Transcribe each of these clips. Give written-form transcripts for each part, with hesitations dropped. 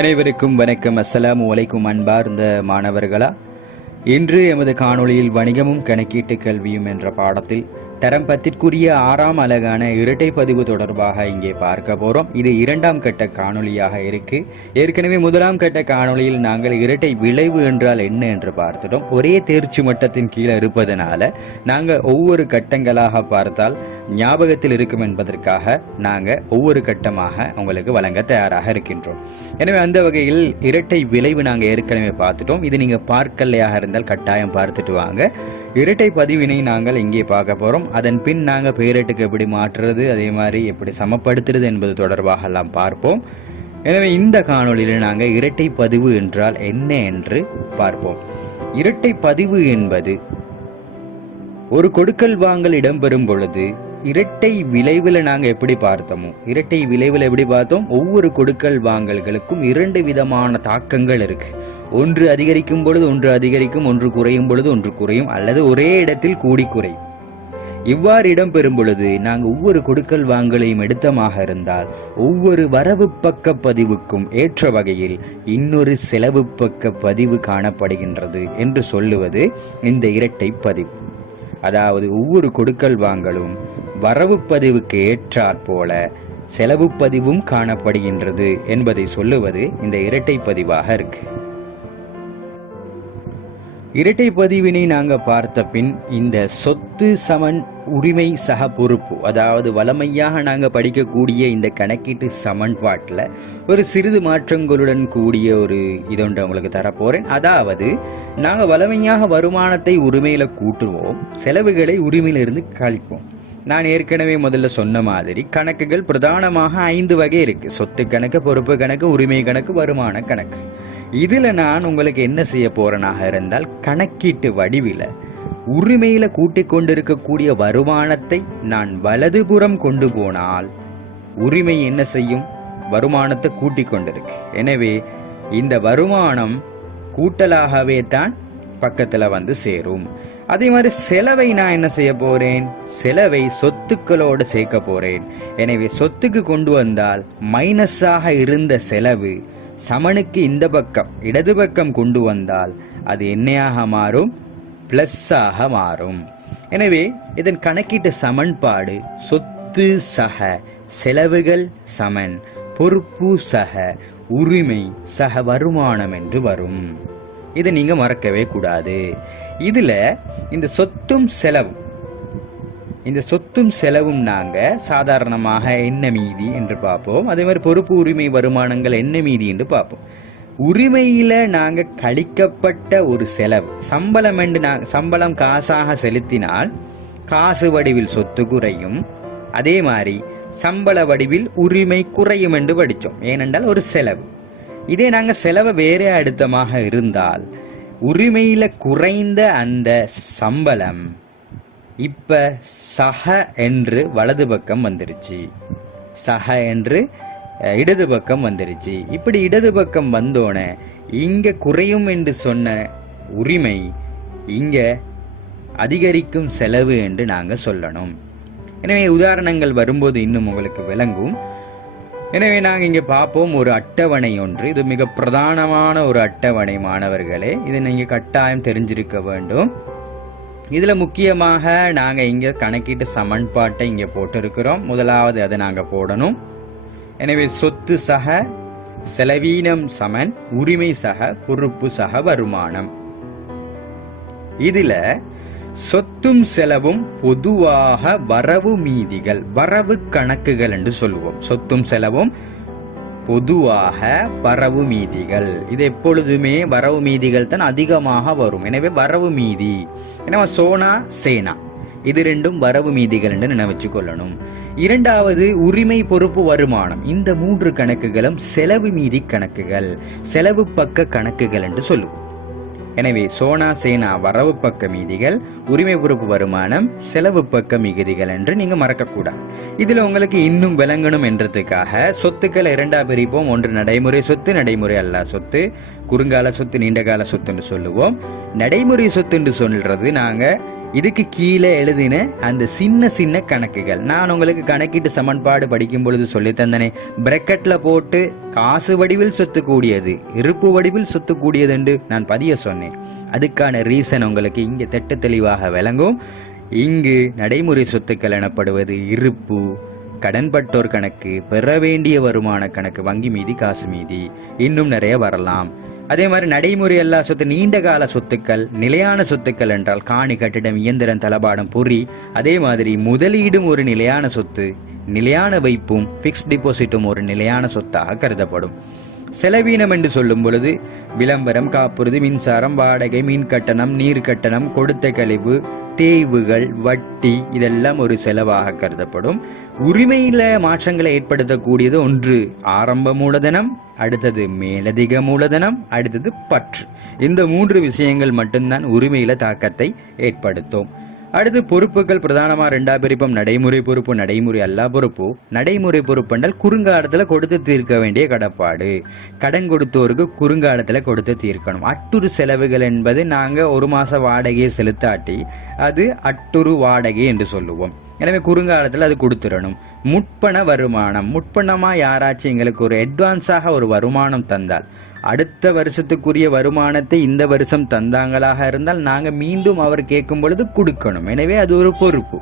அனைவருக்கும் வணக்கம். அஸ்ஸலாமு அலைக்கும் அன்பார்ந்த மாணவர்களா, இன்று எமது காணொளியில் வணிகமும் கணக்கீட்டு கல்வியும் என்ற பாடத்தில் தரம் 10க்குரிய 6ஆம் அலகான இரட்டை பதிவு தொடர்பாக இங்கே பார்க்க போறோம். இது 2ஆம் கட்ட காணொளியாக இருக்கு. ஏற்கனவே 1ஆம் கட்ட காணொளியில் நாங்கள் இரட்டை விளைவு என்றால் என்ன என்று பார்த்துட்டோம். ஒரே தேர்ச்சி மட்டத்தின் கீழே இருப்பதனால நாங்கள் ஒவ்வொரு கட்டங்களாக பார்த்தால் ஞாபகத்தில் இருக்கும் என்பதற்காக நாங்கள் ஒவ்வொரு கட்டமாக உங்களுக்கு வழங்க தயாராக இருக்கின்றோம். எனவே அந்த வகையில் இரட்டை விளைவு நாங்கள் ஏற்கனவே பார்த்துட்டோம். இது நீங்க பார்க்கலையாக இருந்தால் கட்டாயம் பார்த்துட்டு வாங்க. இரட்டை பதிவினை நாங்கள் இங்கே பார்க்க போறோம். அதன் பின் நாங்கள் பேரட்டுக்கு எப்படி மாற்றுறது, அதே மாதிரி எப்படி சமப்படுத்துறது என்பது தொடர்பாக எல்லாம் பார்ப்போம். எனவே இந்த காணொளியில் நாங்கள் இரட்டை பதிவு என்றால் என்ன என்று பார்ப்போம். இரட்டை பதிவு என்பது ஒரு கொடுக்கல் வாங்கல் இடம்பெறும் பொழுது இரட்டை விளைவில் நாங்கள் எப்படி பார்த்தோமோ, இரட்டை விளைவில் எப்படி பார்த்தோம், ஒவ்வொரு கொடுக்கல் வாங்கல்களுக்கும் 2 விதமான தாக்கங்கள் இருக்கு. ஒன்று அதிகரிக்கும் பொழுது ஒன்று அதிகரிக்கும், ஒன்று குறையும் பொழுது ஒன்று குறையும், அல்லது ஒரே இடத்தில் கூடி குறையும். இவ்வாறு இடம்பெறும் பொழுது நாங்கள் ஒவ்வொரு கொடுக்கல் வாங்கலையும் எடுத்தமாக இருந்தால் ஒவ்வொரு வரவு பக்க பதிவுக்கும் ஏற்ற வகையில் இன்னொரு செலவு பக்க பதிவு காணப்படுகின்றது என்று சொல்லுவது இந்த இரட்டை பதிவு. அதாவது ஒவ்வொரு கொடுக்கல் வாங்கலும் வரவு பதிவுக்கு ஏற்றாற் போல செலவு பதிவும் காணப்படுகின்றது என்பதை சொல்லுவது இந்த இரட்டை பதிவாக இருக்கு. இரட்டை பதிவினை நாங்க பார்த்த பின் இந்த சொத்து சமன் உரிமை சக பொறுப்பு, அதாவது வளமையாக நாங்க படிக்கக்கூடிய இந்த கணக்கீட்டு சமன்பாட்டில் ஒரு சிறிது மாற்றங்களுடன் கூடிய ஒரு இதொன்று உங்களுக்கு தரப்போறேன். அதாவது நாங்க வளமையாக வருமானத்தை உரிமையில கூட்டுவோம், செலவுகளை உரிமையிலிருந்து கழிப்போம். நான் ஏற்கனவே முதல்ல சொன்ன மாதிரி கணக்குகள் பிரதானமாக 5 வகை இருக்கு. சொத்து கணக்கு, பொறுப்பு கணக்கு, உரிமை கணக்கு, வருமான கணக்கு. இதுல நான் உங்களுக்கு என்ன செய்ய போறேனாக இருந்தால், கணக்கீட்டு வடிவில உரிமையில கூட்டிக் கொண்டிருக்கக்கூடிய வருமானத்தை நான் வலதுபுறம் கொண்டு போனால் உரிமை என்ன செய்யும், வருமானத்தை கூட்டிக் கொண்டிருக்கு. எனவே இந்த வருமானம் கூட்டலாகவே தான் பக்கத்துல வந்து சேரும். அதே மாதிரி செலவை நான் என்ன செய்ய போறேன், செலவை சொத்துக்களோடு சேர்க்க போறேன். எனவே சொத்துக்கு கொண்டு வந்தால் மைனஸாக இருந்த செலவு சமனுக்கு இந்த பக்கம் இடது பக்கம் கொண்டு வந்தால் அது என்னையாக மாறும், பிளஸ்ஸாக மாறும். எனவே இதன் கணக்கீட்டு சமன்பாடு சொத்து சக செலவுகள் சமன் பொறுப்பு சக உரிமை சக வருமானம் என்று வரும். இதை நீங்க மறக்கவே கூடாது. இதுல இந்த சொத்தும் செலவும் நாங்க சாதாரணமாக என்ன மீதி என்று பார்ப்போம். அதே மாதிரி பொறுப்பு உரிமை வருமானங்கள் என்ன மீதி என்று பார்ப்போம். உரிமையில நாங்க கழிக்கப்பட்ட ஒரு செலவு சம்பளம் காசாக செலுத்தினால் காசு வடிவில் சொத்து குறையும், அதே மாதிரி சம்பள வடிவில் உரிமை குறையும் என்று படித்தோம். ஏனென்றால் ஒரு செலவு. இதே நாங்க செலவை வேற அடுத்தமாக இருந்தால் உரிமையில குறைந்த அந்த சம்பளம் இப்ப சக என்று வலது பக்கம் வந்துருச்சு, சக என்று இடது பக்கம் வந்துருச்சு. இப்படி இடது பக்கம் வந்தோன இங்க குறையும் என்று சொன்ன உரிமை இங்க அதிகரிக்கும் செலவு என்று நாங்க சொல்லணும். எனவே உதாரணங்கள் வரும்போது இன்னும் உங்களுக்கு விளங்கும். எனவே நாங்கள் இங்கே பார்ப்போம் ஒரு அட்டவணை ஒன்று. இது மிக பிரதானமான ஒரு அட்டவணை மாணவர்களே, இது நீங்கள் கட்டாயம் தெரிஞ்சிருக்க வேண்டும். இதில் முக்கியமாக நாங்கள் இங்கே கணக்கீட்டு சமன்பாட்டை இங்கே போட்டிருக்கிறோம். முதலாவது அதை நாங்கள் போடணும். எனவே சொத்து சக செலவீனம் சமன் உரிமை சக பொறுப்பு சக வருமானம். இதுல சொத்தும் செலவும் பொதுவாக வரவு மீதிகள், வரவு கணக்குகள் என்று சொல்லுவோம். சொத்தும் செலவும் பொதுவாக வரவு மீதிகள். இது எப்பொழுதுமே வரவு மீதிகள் தான் அதிகமாக வரும். எனவே வரவு மீதி, எனவே சோனா சேனா இது 2 வரவு மீதிகள் என்று நினைச்சு கொள்ளணும். இரண்டாவது உரிமை பொறுப்பு வருமானம். இந்த 3 கணக்குகளும் செலவு மீதி கணக்குகள், செலவு பக்க கணக்குகள் என்று சொல்லுவோம். எனவே சோனா சேனா வரவு பக்க மீதிகள், உரிமை பொறுப்பு வருமானம் செலவு பக்க மிகுதிகள் என்று நீங்க மறக்கக்கூடாது. இதுல உங்களுக்கு இன்னும் விளங்கணும் என்றதுக்காக சொத்துக்களை 2ஆ பிரிப்போம். ஒன்று நடைமுறை சொத்து, நடைமுறை அல்லா சொத்து, குறுங்கால சொத்து, நீண்டகால சொத்து என்று சொல்லுவோம். நடைமுறை சொத்து என்று சொல்றது நாங்க இதுக்கு கீழே எழுதின அந்த சின்ன சின்ன கணக்குகள் நான் உங்களுக்கு கணக்கீட்டு சமன்பாடு படிக்கும் பொழுது சொல்லி தந்தனே. பிரக்கெட்ல போட்டு காசு வடிவில் சொத்து கூடியது, இருப்பு வடிவில் சொத்து கூடியது என்று நான் பதிய சொன்னேன். அதுக்கான ரீசன் உங்களுக்கு இங்கே திட்ட தெளிவாக விளங்கும். இங்கு நடைமுறை சொத்துக்கள் எனப்படுவது இருப்பு, கடன்பட்டோர் கணக்கு, பெற வேண்டிய வருமான கணக்கு, வங்கி மீதி, காசு மீதி, இன்னும் நிறைய வரலாம். அதே மாதிரி நடைமுறை எல்லா சொத்து நீண்ட கால சொத்துக்கள், நிலையான சொத்துக்கள் என்றால் காணி, கட்டிடம், இயந்திரம், தளபாடம், பொறி. அதே மாதிரி முதலீடும் ஒரு நிலையான சொத்து, நிலையான வைப்பும் பிக்ஸ்ட் டிபாசிட்டும் ஒரு நிலையான சொத்தாக கருதப்படும். செலவீனம் என்று சொல்லும் பொழுது விளம்பரம், காப்புறுதி, மின்சாரம், வாடகை, மீன் கட்டணம், நீர் கட்டணம், கொடுத்த கழிவு, தேய்வுகள், வட்டி இதெல்லாம் ஒரு செலவாக கருதப்படும். உரிமையில மாற்றங்களை ஏற்படுத்தக்கூடியது ஒன்று ஆரம்ப மூலதனம், அடுத்தது மேலதிக மூலதனம், அடுத்தது பற்று. இந்த 3 விஷயங்கள் மட்டும்தான் உரிமையில தாக்கத்தை ஏற்படுத்தும். அடுத்து பொறுப்புகள் பிரதானமா 2 பிரிப்போம். நடைமுறை பொறுப்பு, நடைமுறை அல்லா பொறுப்பு. நடைமுறை பொறுப்பு என்றால் குறுங்காலத்துல கொடுத்து தீர்க்க வேண்டிய கடப்பாடு. கடன் கொடுத்தோருக்கு குறுங்காலத்துல கொடுத்து தீர்க்கணும். அட்டுறு செலவுகள் என்பது நாங்க 1 மாச வாடகையை செலுத்தாட்டி அது அட்டுறு வாடகை என்று சொல்லுவோம். எனவே குறுங்காலத்தில் அது கொடுத்துடணும். முற்பண வருமானம், முற்பணமா யாராச்சும் எங்களுக்கு ஒரு அட்வான்ஸாக ஒரு வருமானம் தந்தால், அடுத்த வருஷத்துக்குரிய வருமானத்தை இந்த வருஷம் தந்தாங்களாக இருந்தால் நாங்கள் மீண்டும் அவர் கேட்கும் பொழுது கொடுக்கணும். எனவே அது ஒரு பொறுப்பு.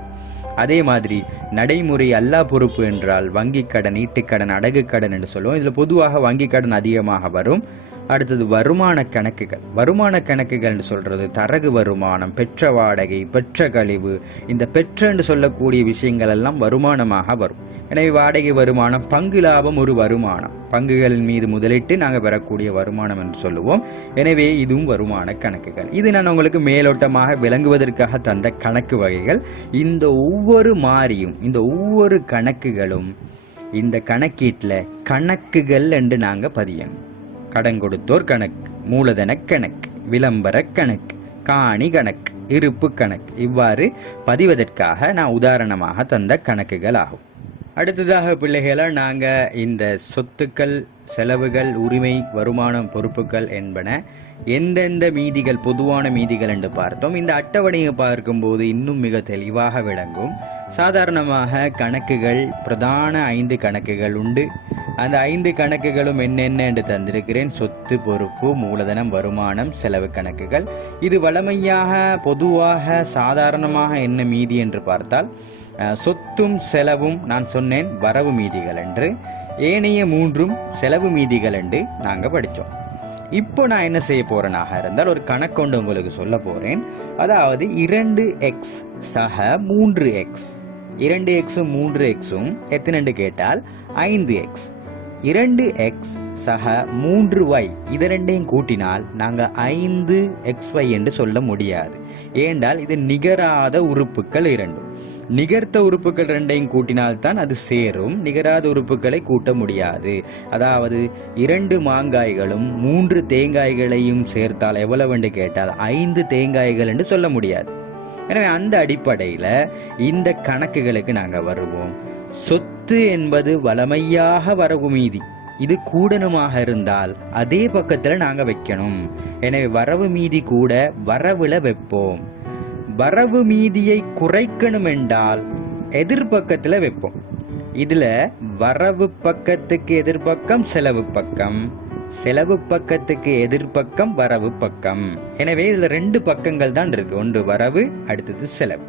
அதே மாதிரி நடைமுறை அல்லா பொறுப்பு என்றால் வங்கி கடன், ஈட்டுக்கடன், அடகு கடன் என்று சொல்லுவோம். இதில் பொதுவாக வங்கி கடன் அதிகமாக வரும். அடுத்தது வருமான கணக்குகள். வருமான கணக்குகள் என்று சொல்றது தரகு வருமானம், பெற்ற வாடகை, பெற்ற கழிவு, இந்த பெற்ற என்று சொல்லக்கூடிய விஷயங்கள் எல்லாம் வருமானமாக வரும். எனவே வாடகை வருமானம், பங்கு லாபம் ஒரு வருமானம், பங்குகளின் மீது முதலிட்டு நாங்கள் பெறக்கூடிய வருமானம் என்று சொல்லுவோம். எனவே இதுவும் வருமான கணக்குகள். இது நான் உங்களுக்கு மேலோட்டமாக விளங்குவதற்காக தந்த கணக்கு வகைகள். இந்த ஒவ்வொரு மாறியும், இந்த ஒவ்வொரு கணக்குகளும் இந்த கணக்கீட்டில் கணக்குகள் என்று நாங்கள் பதியணும். கடன் கொடுத்தோர் கணக்கு, மூலதன கணக்கு, விளம்பர கணக்கு, காணி கணக்கு, இருப்பு கணக்கு, இவ்வாறு பதிவதற்காக நான் உதாரணமாக தந்த கணக்குகள் ஆகும். அடுத்ததாக பிள்ளைகளை நாங்கள் இந்த சொத்துக்கள், செலவுகள், உரிமை, வருமானம், பொறுப்புகள் என்பன எந்தெந்த மீதிகள், பொதுவான மீதிகள் என்று பார்த்தோம். இந்த அட்டவணையை பார்க்கும்போது இன்னும் மிக தெளிவாக விளங்கும். சாதாரணமாக கணக்குகள் பிரதான 5 கணக்குகள் உண்டு. அந்த 5 கணக்குகளும் என்னென்ன என்று தந்திருக்கிறேன். சொத்து, பொறுப்பு, மூலதனம், வருமானம், செலவு கணக்குகள். இது வழமையாக பொதுவாக சாதாரணமாக என்ன மீதி என்று பார்த்தால் சொத்தும் செலவும் நான் சொன்னேன் வரவு மீதிகள் என்று, ஏனைய 3ம் செலவு மீதிகள் என்று நாங்கள் படித்தோம். இப்போ நான் என்ன செய்ய போறேனாக இருந்தால் ஒரு கணக்கொண்டு உங்களுக்கு சொல்ல போறேன். அதாவது 2x சக 3x, 2xம் 3xம் எத்தனை கேட்டால் 5x. 2x சக 3y இது ரெண்டையும் கூட்டினால் நாங்கள் 5xy என்று சொல்ல முடியாது. ஏனென்றால் இது நிகராத உறுப்புகள் இரண்டும். நிகர்த்த உறுப்புகள் 2ஐயும் கூட்டினால்தான் அது சேரும். நிகராத உறுப்புகளை கூட்ட முடியாது. அதாவது 2 மாங்காய்களும் 3 தேங்காய்களையும் சேர்த்தால் எவ்வளவு என்று கேட்டால் 5 தேங்காய்கள் என்று சொல்ல முடியாது. எனவே அந்த அடிப்படையில் இந்த கணக்குகளுக்கு நாங்கள் வருவோம். சொத்து என்பது வளமையாக வரவு மீதி. இது கூடனுமாக இருந்தால் அதே பக்கத்தில் நாங்கள் வைக்கணும். எனவே வரவு மீதி கூட வரவுல வைப்போம். வரவு மீதியை குறைக்கணும் என்றால் எதிர்பக்கத்தில் வைப்போம். இதுல வரவு பக்கத்துக்கு எதிர்பக்கம் செலவு பக்கம், செலவு பக்கத்துக்கு எதிர்பக்கம் வரவு பக்கம். எனவே இதுல 2 பக்கங்கள் தான் இருக்கு. ஒன்று வரவு, அடுத்தது செலவு.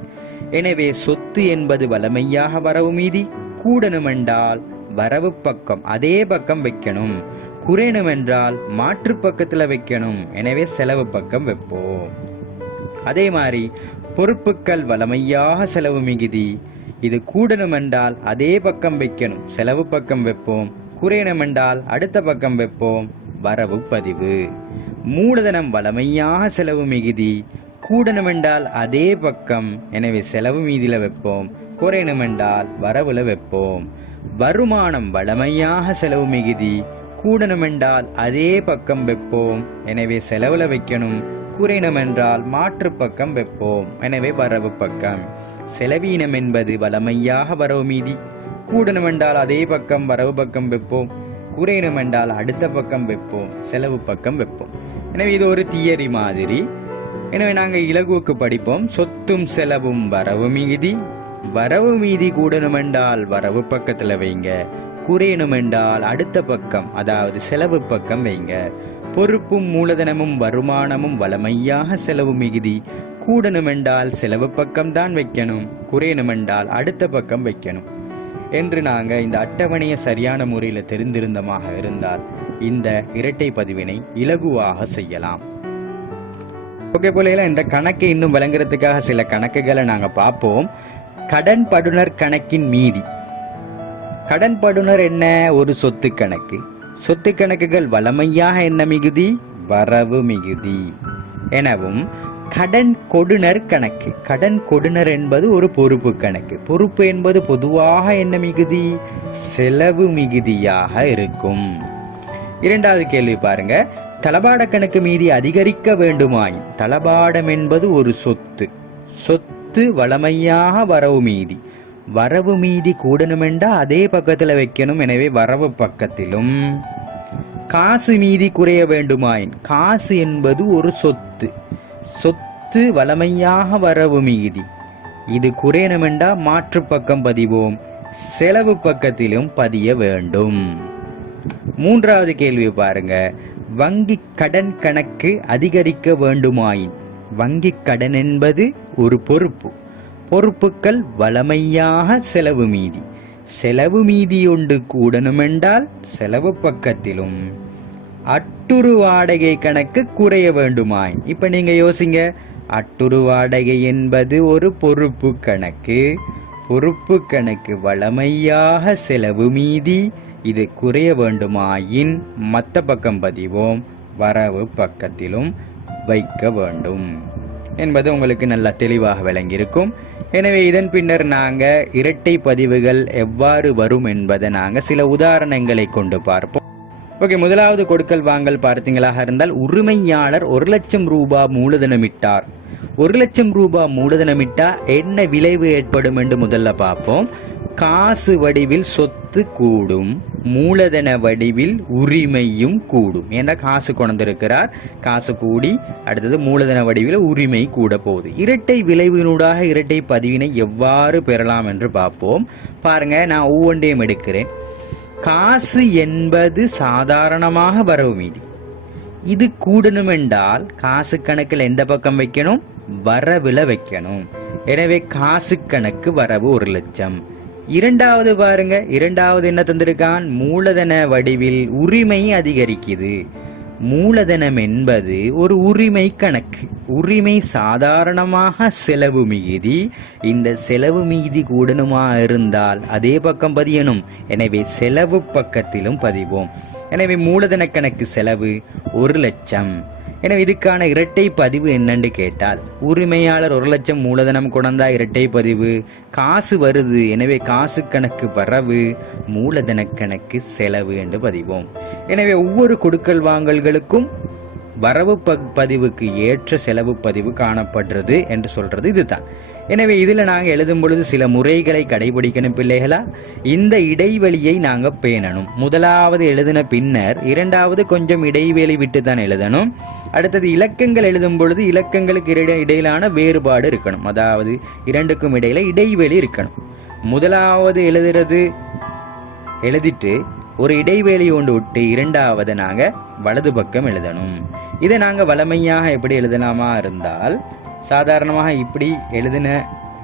எனவே சொத்து என்பது வளமையாக வரவு மீதி. கூடணும் என்றால் வரவு பக்கம் அதே பக்கம் வைக்கணும். குறையணும் என்றால் மாற்று பக்கத்துல வைக்கணும். எனவே செலவு பக்கம் வைப்போம். அதே மாதிரி பொறுப்புகள் வளமையாக செலவு மிகுதி. இது கூடணும் என்றால் அதே பக்கம் வைக்கணும், செலவு பக்கம் வைப்போம். குறையணும் என்றால் அடுத்த பக்கம் வைப்போம், வரவு பதிவு. மூலதனம் வளமையாக செலவு மிகுதி. கூடணும் என்றால் அதே பக்கம், எனவே செலவு மீதியில வைப்போம். குறையணும் என்றால் வரவுல வைப்போம். வருமானம் வளமையாக செலவு மிகுதி. கூடணும் என்றால் அதே பக்கம் வைப்போம், எனவே செலவுல வைக்கணும். குறையணும் என்றால் மாற்று பக்கம் வைப்போம், எனவே வரவு பக்கம். செலவீனம் என்பது வளமையாக வரவு மீதி. கூடணும் என்றால் அதே பக்கம் வரவு பக்கம் வைப்போம். குறையணும் என்றால் அடுத்த பக்கம் வைப்போம், செலவு பக்கம் வைப்போம். எனவே இது ஒரு தியரி மாதிரி. எனவே நாங்கள் இலகுவுக்கு படிப்போம். சொத்தும் செலவும் வரவு மீதி. வரவு மீதி கூடணுமென்றால் வரவு பக்கத்தில் வைங்க, குறையணுமென்றால் அடுத்த பக்கம் அதாவது செலவு பக்கம் வைங்க. பொறுப்பும் மூலதனமும் வருமானமும் வளமையாக செலவு மிகுதி. கூடணுமென்றால் செலவு பக்கம் தான் வைக்கணும், குறையணுமென்றால் அடுத்த பக்கம் வைக்கணும் என்று நாங்கள் இந்த அட்டவணையை சரியான முறையில் தெரிந்திருந்தமாக இருந்தால் இந்த இரட்டை பதிவினை இலகுவாக செய்யலாம். ஓகே போல இந்த கணக்கை இன்னும் வழங்குறதுக்காக சில கணக்குகளை நாங்கள் பார்ப்போம். கடன் படுனர் கணக்கின் மீதி. கடன் படுனர் என்ன? ஒரு சொத்து கணக்கு. சொத்து கணக்குகள் வளமையாக என்ன மிகுதி? வரவு மிகுதி எனவும், கடன் கொடுனர் கணக்கு. கடன் கொடுனர் என்பது ஒரு பொறுப்பு கணக்கு. பொறுப்பு என்பது பொதுவாக என்ன மிகுதி? செலவு மிகுதியாக இருக்கும். இரண்டாவது கேள்வி பாருங்க. தளபாட கணக்கு மீதி அதிகரிக்க வேண்டுமாயின். தளபாடம் என்பது ஒரு சொத்து. சொத்து வளமையாக வரவு மீதி. வரவு மீதி கூடணுமெண்டா அதே பக்கத்தில் வைக்கணும். எனவே வரவு பக்கத்திலும். காசு மீதி குறைய வேண்டுமாயின். காசு என்பது ஒரு சொத்து. சொத்து வளமையாக வரவு மீதி. இது குறையணுமெண்டா மாற்று பக்கம் பதிவோம். செலவு பக்கத்திலும் பதிய வேண்டும். மூன்றாவது கேள்வி பாருங்க. வங்கி கடன் கணக்கு அதிகரிக்க வேண்டுமாயின். வங்கி கடன் என்பது ஒரு பொறுப்பு. பொறுப்புகள் வளமையாக செலவு மீதி. செலவு மீதி ஒன்று கூடணுமென்றால் செலவு பக்கத்திலும். அட்டுறு வாடகை கணக்கு குறைய வேண்டுமாய். இப்ப நீங்க யோசிங்க. அட்டுறு வாடகை என்பது ஒரு பொறுப்பு கணக்கு. பொறுப்பு கணக்கு வளமையாக செலவு மீதி. இது குறைய வேண்டுமாயின் மற்ற பக்கம் பதிவோம். வரவு பக்கத்திலும் வைக்க வேண்டும் என்பது உங்களுக்கு நல்லா தெளிவாக விளங்கியிருக்கும். எனவே இதன் பின்னர் நாங்கள் இரட்டை பதிவுகள் எவ்வாறு வரும் என்பதை நாங்கள் சில உதாரணங்களை கொண்டு பார்ப்போம். ஓகே, முதலாவது கொடுக்கல் வாங்கல் பார்த்தீங்களாக இருந்தால், உரிமையாளர் 1,00,000 ரூபாய் மூலதனமிட்டார். 1,00,000 ரூபாய் மூலதனமிட்டா என்ன விளைவு ஏற்படும் என்று முதல்ல பார்ப்போம். காசு வடிவில் சொத்து கூடும், மூலதன வடிவில் உரிமையும் கூடும். ஏன்னா காசு கொண்டிருக்கிறார், காசு கூடி அடுத்தது மூலதன வடிவில் உரிமை கூட போகுது. இரட்டை விளைவினூடாக இரட்டை பதிவினை எவ்வாறு பெறலாம் என்று பார்ப்போம். பாருங்க, நான் ஒவ்வொன்றையும் எடுக்கிறேன். காசு என்பது சாதாரணமாக வரவு மீதி. இது கூடணுமென்றால் காசு கணக்கில் எந்த பக்கம் வைக்கணும்? வரவுல வைக்கணும். எனவே காசு கணக்கு வரவு 1,00,000. இரண்டாவது பாருங்க, இரண்டாவது என்ன தந்திருக்கான்? மூலதன வடிவில் உரிமை அதிகரிக்குது. மூலதனம் என்பது ஒரு உரிமை கணக்கு. உரிமை சாதாரணமாக செலவு மிகுதி. இந்த செலவு மிகுதி கூடணுமா இருந்தால் அதே பக்கம் பதியணும். எனவே செலவு பக்கத்திலும் பதிவோம். எனவே மூலதன கணக்கு செலவு 1,00,000. எனவே இதுக்கான இரட்டை பதிவு என்னன்னு கேட்டால், உரிமையாளர் 1,00,000 மூலதனம் கொண்டா இரட்டை பதிவு. காசு வருது, எனவே காசு கணக்கு வரவு, மூலதன கணக்கு செலவு என்று பதிவோம். எனவே ஒவ்வொரு கொடுக்கல் வாங்கல்களுக்கும் வரவு பதிவுக்கு ஏற்ற செலவு பதிவு காணப்படுறது என்று சொல்றது இதுதான். எனவே இதில் நாங்கள் எழுதும் பொழுது சில முறைகளை கடைபிடிக்கணும் பிள்ளைகளா. இந்த இடைவெளியை நாங்கள் பேணணும். முதலாவது எழுதின பின்னர் இரண்டாவது கொஞ்சம் இடைவெளி விட்டு தான் எழுதணும். அடுத்தது இலக்கங்கள் எழுதும் பொழுது இலக்கங்களுக்கு இடையிலான வேறுபாடு இருக்கணும். அதாவது இரண்டுக்கும் இடையில இடைவெளி இருக்கணும். முதலாவது எழுதிட்டு ஒரு இடைவெளி ஒன்று விட்டு இரண்டாவது நாங்கள் வலது பக்கம் எழுதணும். இதை நாங்கள் வளமையாக எப்படி எழுதலாமா இருந்தால், சாதாரணமாக இப்படி எழுதின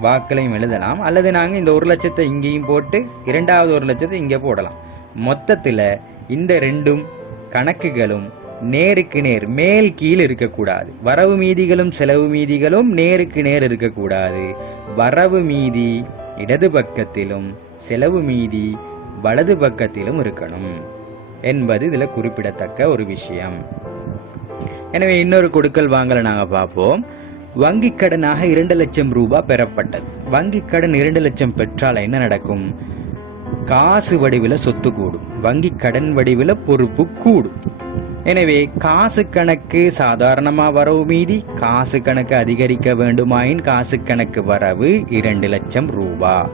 வாக்களையும் எழுதலாம். அல்லது நாங்கள் இந்த 1,00,000 இங்கேயும் போட்டு இரண்டாவது 1,00,000 இங்கே போடலாம். மொத்தத்தில் இந்த ரெண்டும் கணக்குகளும் நேருக்கு நேர் மேல் கீழ் இருக்கக்கூடாது. வரவு மீதிகளும் செலவு மீதிகளும் நேருக்கு நேர் இருக்கக்கூடாது. வரவு மீதி இடது பக்கத்திலும் செலவு மீதி வலது பக்கத்திலும் இருக்கணும் என்பது இதில் குறிப்பிடத்தக்க ஒரு விஷயம். எனவே இன்னொரு கொடுக்கல் வாங்கலை நாங்கள் பார்ப்போம். வங்கி கடனாக 2,00,000 ரூபாய் பெறப்பட்டது. வங்கி கடன் 2,00,000 பெற்றால் என்ன நடக்கும்? காசு வடிவில் சொத்து கூடும், வங்கி கடன் வடிவில் பொறுப்பு கூடும். எனவே காசு கணக்கு சாதாரணமாக வரவு மீதி. காசு கணக்கு அதிகரிக்க வேண்டுமாயின் காசு கணக்கு வரவு 2,00,000 ரூபாய்.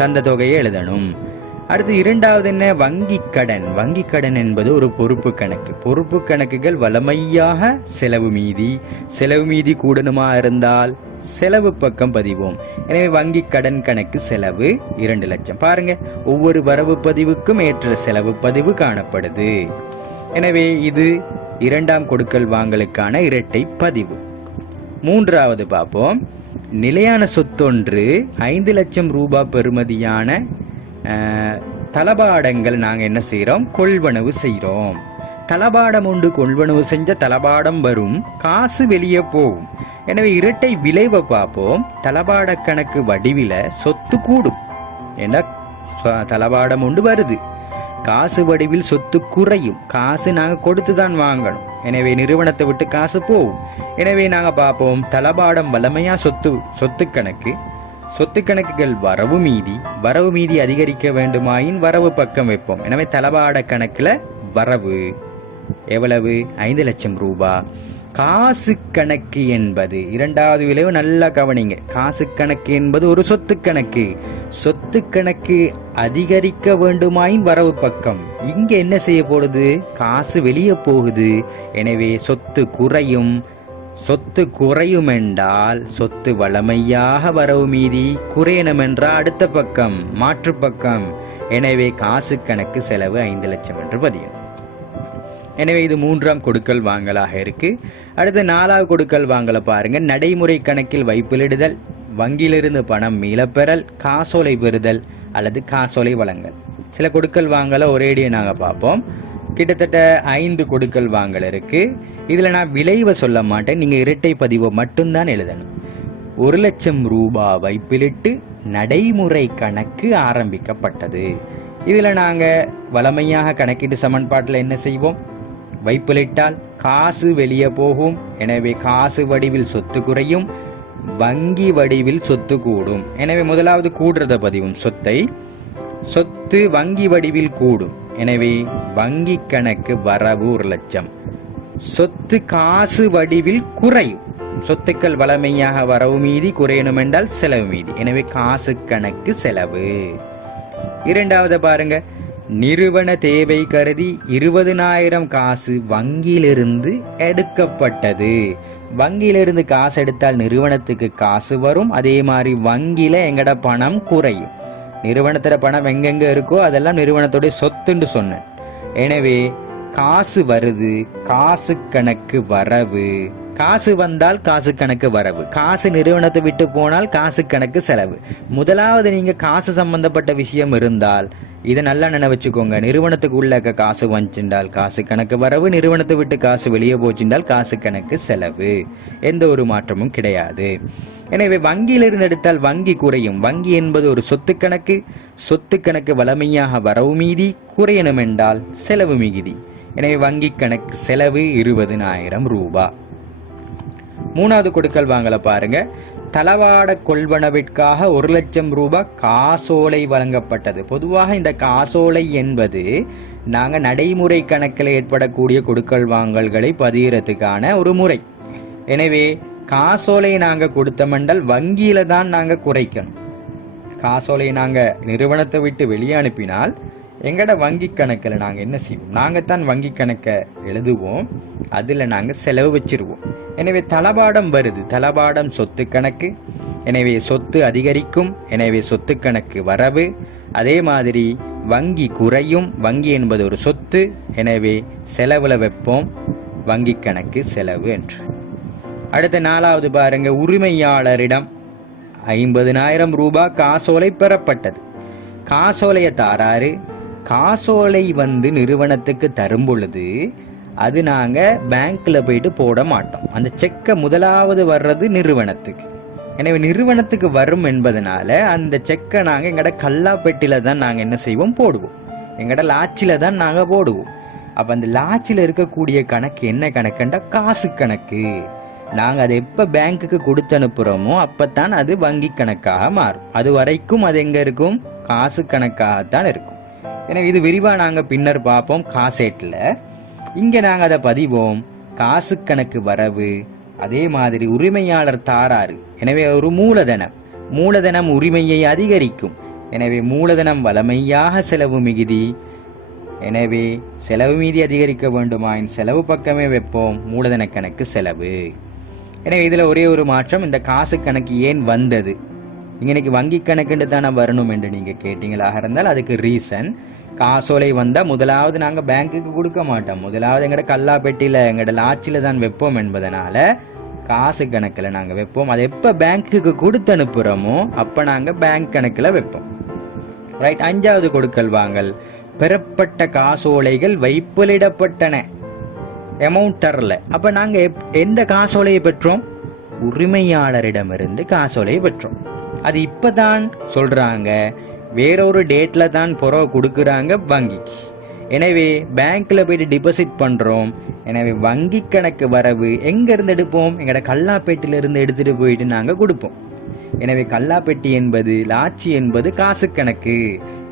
தந்த தொகையை எழுதணும். அடுத்து இரண்டாவது என்ன, வங்கி கடன். வங்கி கடன் என்பது ஒரு பொறுப்பு கணக்கு. பொறுப்பு கணக்குகள் வழமையாக செலவு மீதி கூடணுமா இருந்தால் செலவு பக்கம் பதிவோம். எனவே வங்கி கடன் கணக்கு செலவு 2 லட்சம். பாருங்க, ஒவ்வொரு வரவு பதிவுக்கும் ஏற்ற செலவு பதிவு காணப்படுது. எனவே இது இரண்டாம் கொடுக்கல் வாங்கலுக்கான இரட்டை பதிவு. மூன்றாவது பார்ப்போம். நிலையான சொத்தொன்று 5 லட்சம் ரூபாய் பெறுமதியான தளபாடங்கள் நாங்கள் என்ன செய்கிறோம், கொள்வனவு செய்கிறோம். தளபாடம் உண்டு கொள்வனவு செஞ்ச தளபாடம் வரும், காசு வெளியே போகும். எனவே இரட்டை விளைவை பார்ப்போம். தளபாட கணக்கு வடிவில சொத்து கூடும். ஏன்னா தளபாடம் உண்டு வருது, காசு வடிவில் சொத்து குறையும். காசு நாங்கள் கொடுத்து தான் வாங்கணும். எனவே நிறுவனத்தை விட்டு காசு போகும். எனவே நாங்கள் பார்ப்போம், தளபாடம் வளமையா சொத்து கணக்கு, சொத்து கணக்குகள் வரவு மீதி அதிகரிக்க வேண்டுமாயின் வரவு பக்கம் வைப்போம். எனவே தளபாட கணக்குல வரவு எவ்வளவு, 5 லட்சம் ரூபாய். காசு கணக்கு என்பது இரண்டாவது விளைவு, நல்லா கவனிங்க. காசு கணக்கு என்பது ஒரு சொத்து கணக்கு. சொத்து கணக்கு அதிகரிக்க வேண்டுமாயின் வரவு பக்கம். இங்க என்ன செய்ய போகுது, காசு வெளியே போகுது. எனவே சொத்து குறையும் என்றால் சொத்து வளமையாக வரவு மீதி, குறையணும் என்றால் அடுத்த பக்கம் மாற்று பக்கம். எனவே காசு கணக்கு செலவு 5 லட்சம் என்று பதியும். எனவே இது மூன்றாம் கொடுக்கல் வாங்கலாக இருக்கு. அடுத்து நாலாவது கொடுக்கல் வாங்கல பாருங்க. நடைமுறை கணக்கில் வைப்பிலிடுதல், வங்கியிலிருந்து பணம் மீளப்பெறல், காசோலை பெறுதல் அல்லது காசோலை வழங்கல். சில கொடுக்கல் வாங்கல ஒரேடியே நாங்கள் பார்ப்போம். கிட்டத்தட்ட 5 கொடுக்கல் வாங்கல் இருக்கு. இதுல நான் விளைவை சொல்ல மாட்டேன், நீங்க இரட்டை பதிவை மட்டும்தான் எழுதணும். 1 லட்சம் ரூபாய் வைப்பிலிட்டு நடைமுறை கணக்கு ஆரம்பிக்கப்பட்டது. இதுல நாங்க வளமையாக கணக்கீட்டு சமன்பாட்டில் என்ன செய்வோம், வைப்பிலிட்டால் காசு வெளியே போகும். எனவே காசு வடிவில் சொத்து குறையும், வங்கி வடிவில் சொத்து கூடும். எனவே முதலாவது கூடுறத பதிவும் சொத்து வங்கி வடிவில் கூடும். எனவே வங்கி கணக்கு வரவு 1 லட்சம். சொத்து காசு வடிவில் குறையும். சொத்துக்கள் வளமையாக வரவு மீதி, குறையணும் என்றால் செலவு மீதி. எனவே காசு கணக்கு செலவு. இரண்டாவது பாருங்க. நிறுவன தேவை கருதி 20,000 காசு வங்கியிலிருந்து எடுக்கப்பட்டது. வங்கியிலிருந்து காசு எடுத்தால் நிறுவனத்துக்கு காசு வரும். அதே மாதிரி வங்கியில எங்கட பணம் குறையும். நிறுவனத்துல பணம் எங்கெங்க இருக்கோ அதெல்லாம் நிறுவனத்தோட சொத்துன்னு சொன்னேன். எனவே காசு வருது, காசு கணக்கு வரவு. காசு வந்தால் காசு கணக்கு வரவு, காசு நிறுவனத்தை விட்டு போனால் காசு கணக்கு செலவு. முதலாவது நீங்க காசு சம்பந்தப்பட்ட விஷயம் இருந்தால் இதை நல்லா நினைவச்சுக்கோங்க. நிறுவனத்துக்கு உள்ள காசு வந்துச்சுண்டால் காசு கணக்கு வரவு, நிறுவனத்தை விட்டு காசு வெளியே போச்சுண்டால் காசு கணக்கு செலவு. எந்த ஒரு மாற்றமும் கிடையாது. எனவே வங்கியிலிருந்து எடுத்தால் வங்கி குறையும். வங்கி என்பது ஒரு சொத்து கணக்கு. சொத்து கணக்கு வளமையாக வரவு மீதி, குறையணும் என்றால் செலவு மிகுதி. எனவே வங்கி கணக்கு செலவு 20,000 ரூபாய். மூணாவது கொடுக்கல் வாங்கல பாருங்க. தளவாட கொள்வனவிற்காக 1 லட்சம் ரூபாய் காசோலை வழங்கப்பட்டது. பொதுவாக இந்த காசோலை என்பது நாங்க நடைமுறை கணக்கில் ஏற்படக்கூடிய கொடுக்கல் வாங்கல்களை பதிகிறதுக்கான ஒரு முறை. எனவே காசோலை நாங்க கொடுத்தமென்றால் வங்கியில தான் நாங்க குறைக்கணும். காசோலை நாங்க நிறுவனத்தை விட்டு வெளியே அனுப்பினால் எங்கட வங்கி கணக்கில் நாங்க என்ன செய்வோம், நாங்கத்தான் வங்கி கணக்கை எழுதுவோம், அதுல நாங்க செலவு வச்சிருவோம். எனவே தளபாடம் வருது, தளபாடம் சொத்து கணக்கு. எனவே சொத்து அதிகரிக்கும். எனவே சொத்து கணக்கு வரவு. அதே மாதிரி வங்கி குறையும். வங்கி என்பது ஒரு சொத்து. எனவே செலவுல வைப்போம் வங்கி கணக்கு செலவு என்று. அடுத்த நாலாவது பாருங்க. உரிமையாளரிடம் 50,000 ரூபாய் காசோலை பெறப்பட்டது. காசோலையை தாராரு. காசோலை நிறுவனத்துக்கு தரும் பொழுது அது நாங்க பேங்க்ல போயிட்டு போட மாட்டோம். அந்த செக்கை முதலாவது வர்றது நிறுவனத்துக்கு. எனவே நிறுவனத்துக்கு வரும் என்பதனால அந்த செக்கை நாங்க எங்கட கல்லாப்பெட்டில தான் நாங்க என்ன செய்வோம், போடுவோம். எங்கட லாட்சில தான் நாங்க போடுவோம். அப்ப அந்த லாட்சில இருக்கக்கூடிய கணக்கு என்ன கணக்குண்டா காசு கணக்கு. நாங்க அதை எப்ப பேங்க்குக்கு கொடுத்து அனுப்புறோமோ அப்பத்தான் அது வங்கி கணக்காக மாறும். அது வரைக்கும் அது எங்க இருக்கும், காசு கணக்காகத்தான் இருக்கும். எனவே இது விரிவா நாங்க பின்னர் பார்ப்போம் காசேட்ல. இங்க நாங்க அதை பதிவோம் காசு கணக்கு வரவு. அதே மாதிரி உரிமையாளர் தாராரு. எனவே ஒரு மூலதனம் உரிமையை அதிகரிக்கும். எனவே மூலதனம் வளமையாக செலவு மிகுதி. எனவே செலவு மீதி அதிகரிக்க வேண்டுமாயின் செலவு பக்கமே வைப்போம், மூலதன கணக்கு செலவு. எனவே இதில் ஒரே ஒரு மாற்றம், இந்த காசு கணக்கு ஏன் வந்தது, இன்னைக்கு வங்கி கணக்குன்னு தானே வரணும் என்று நீங்கள் கேட்டீங்களாக இருந்தால் அதுக்கு ரீசன், காசோலை வந்தால் முதலாவது நாங்கள் பேங்க்குக்கு கொடுக்க மாட்டோம், முதலாவது எங்கள்ட கல்லா பெட்டியில் எங்கள்ட லாட்சியில் தான் வைப்போம் என்பதனால காசு கணக்கில் நாங்கள் வைப்போம். அதை எப்போ பேங்க்குக்கு கொடுத்து அனுப்புகிறோமோ அப்போ நாங்கள் பேங்க் கணக்கில் வைப்போம். ரைட். 5வது கொடுக்கல் வாங்கல், பெறப்பட்ட காசோலைகள் வைப்பிலிடப்பட்டன, அமௌண்ட் தரல. அப்போ நாங்கள் எந்த காசோலையை பெற்றோம், உரிமையாளரிடமிருந்து காசோலையை பெற்றோம். அது இப்பதான் சொல்றாங்க, வேறொரு டேட்ல தான் புறவை கொடுக்குறாங்க வங்கிக்கு. எனவே பேங்க்ல போயிட்டு டிபாசிட் பண்றோம். எனவே வங்கி கணக்கு வரவு எங்க இருந்து எடுப்போம், எங்கட கல்லாப்பேட்டில இருந்து எடுத்துட்டு போயிட்டு நாங்க கொடுப்போம். எனவே கல்லாப்பெட்டி என்பது லாட்சி என்பது காசு கணக்கு.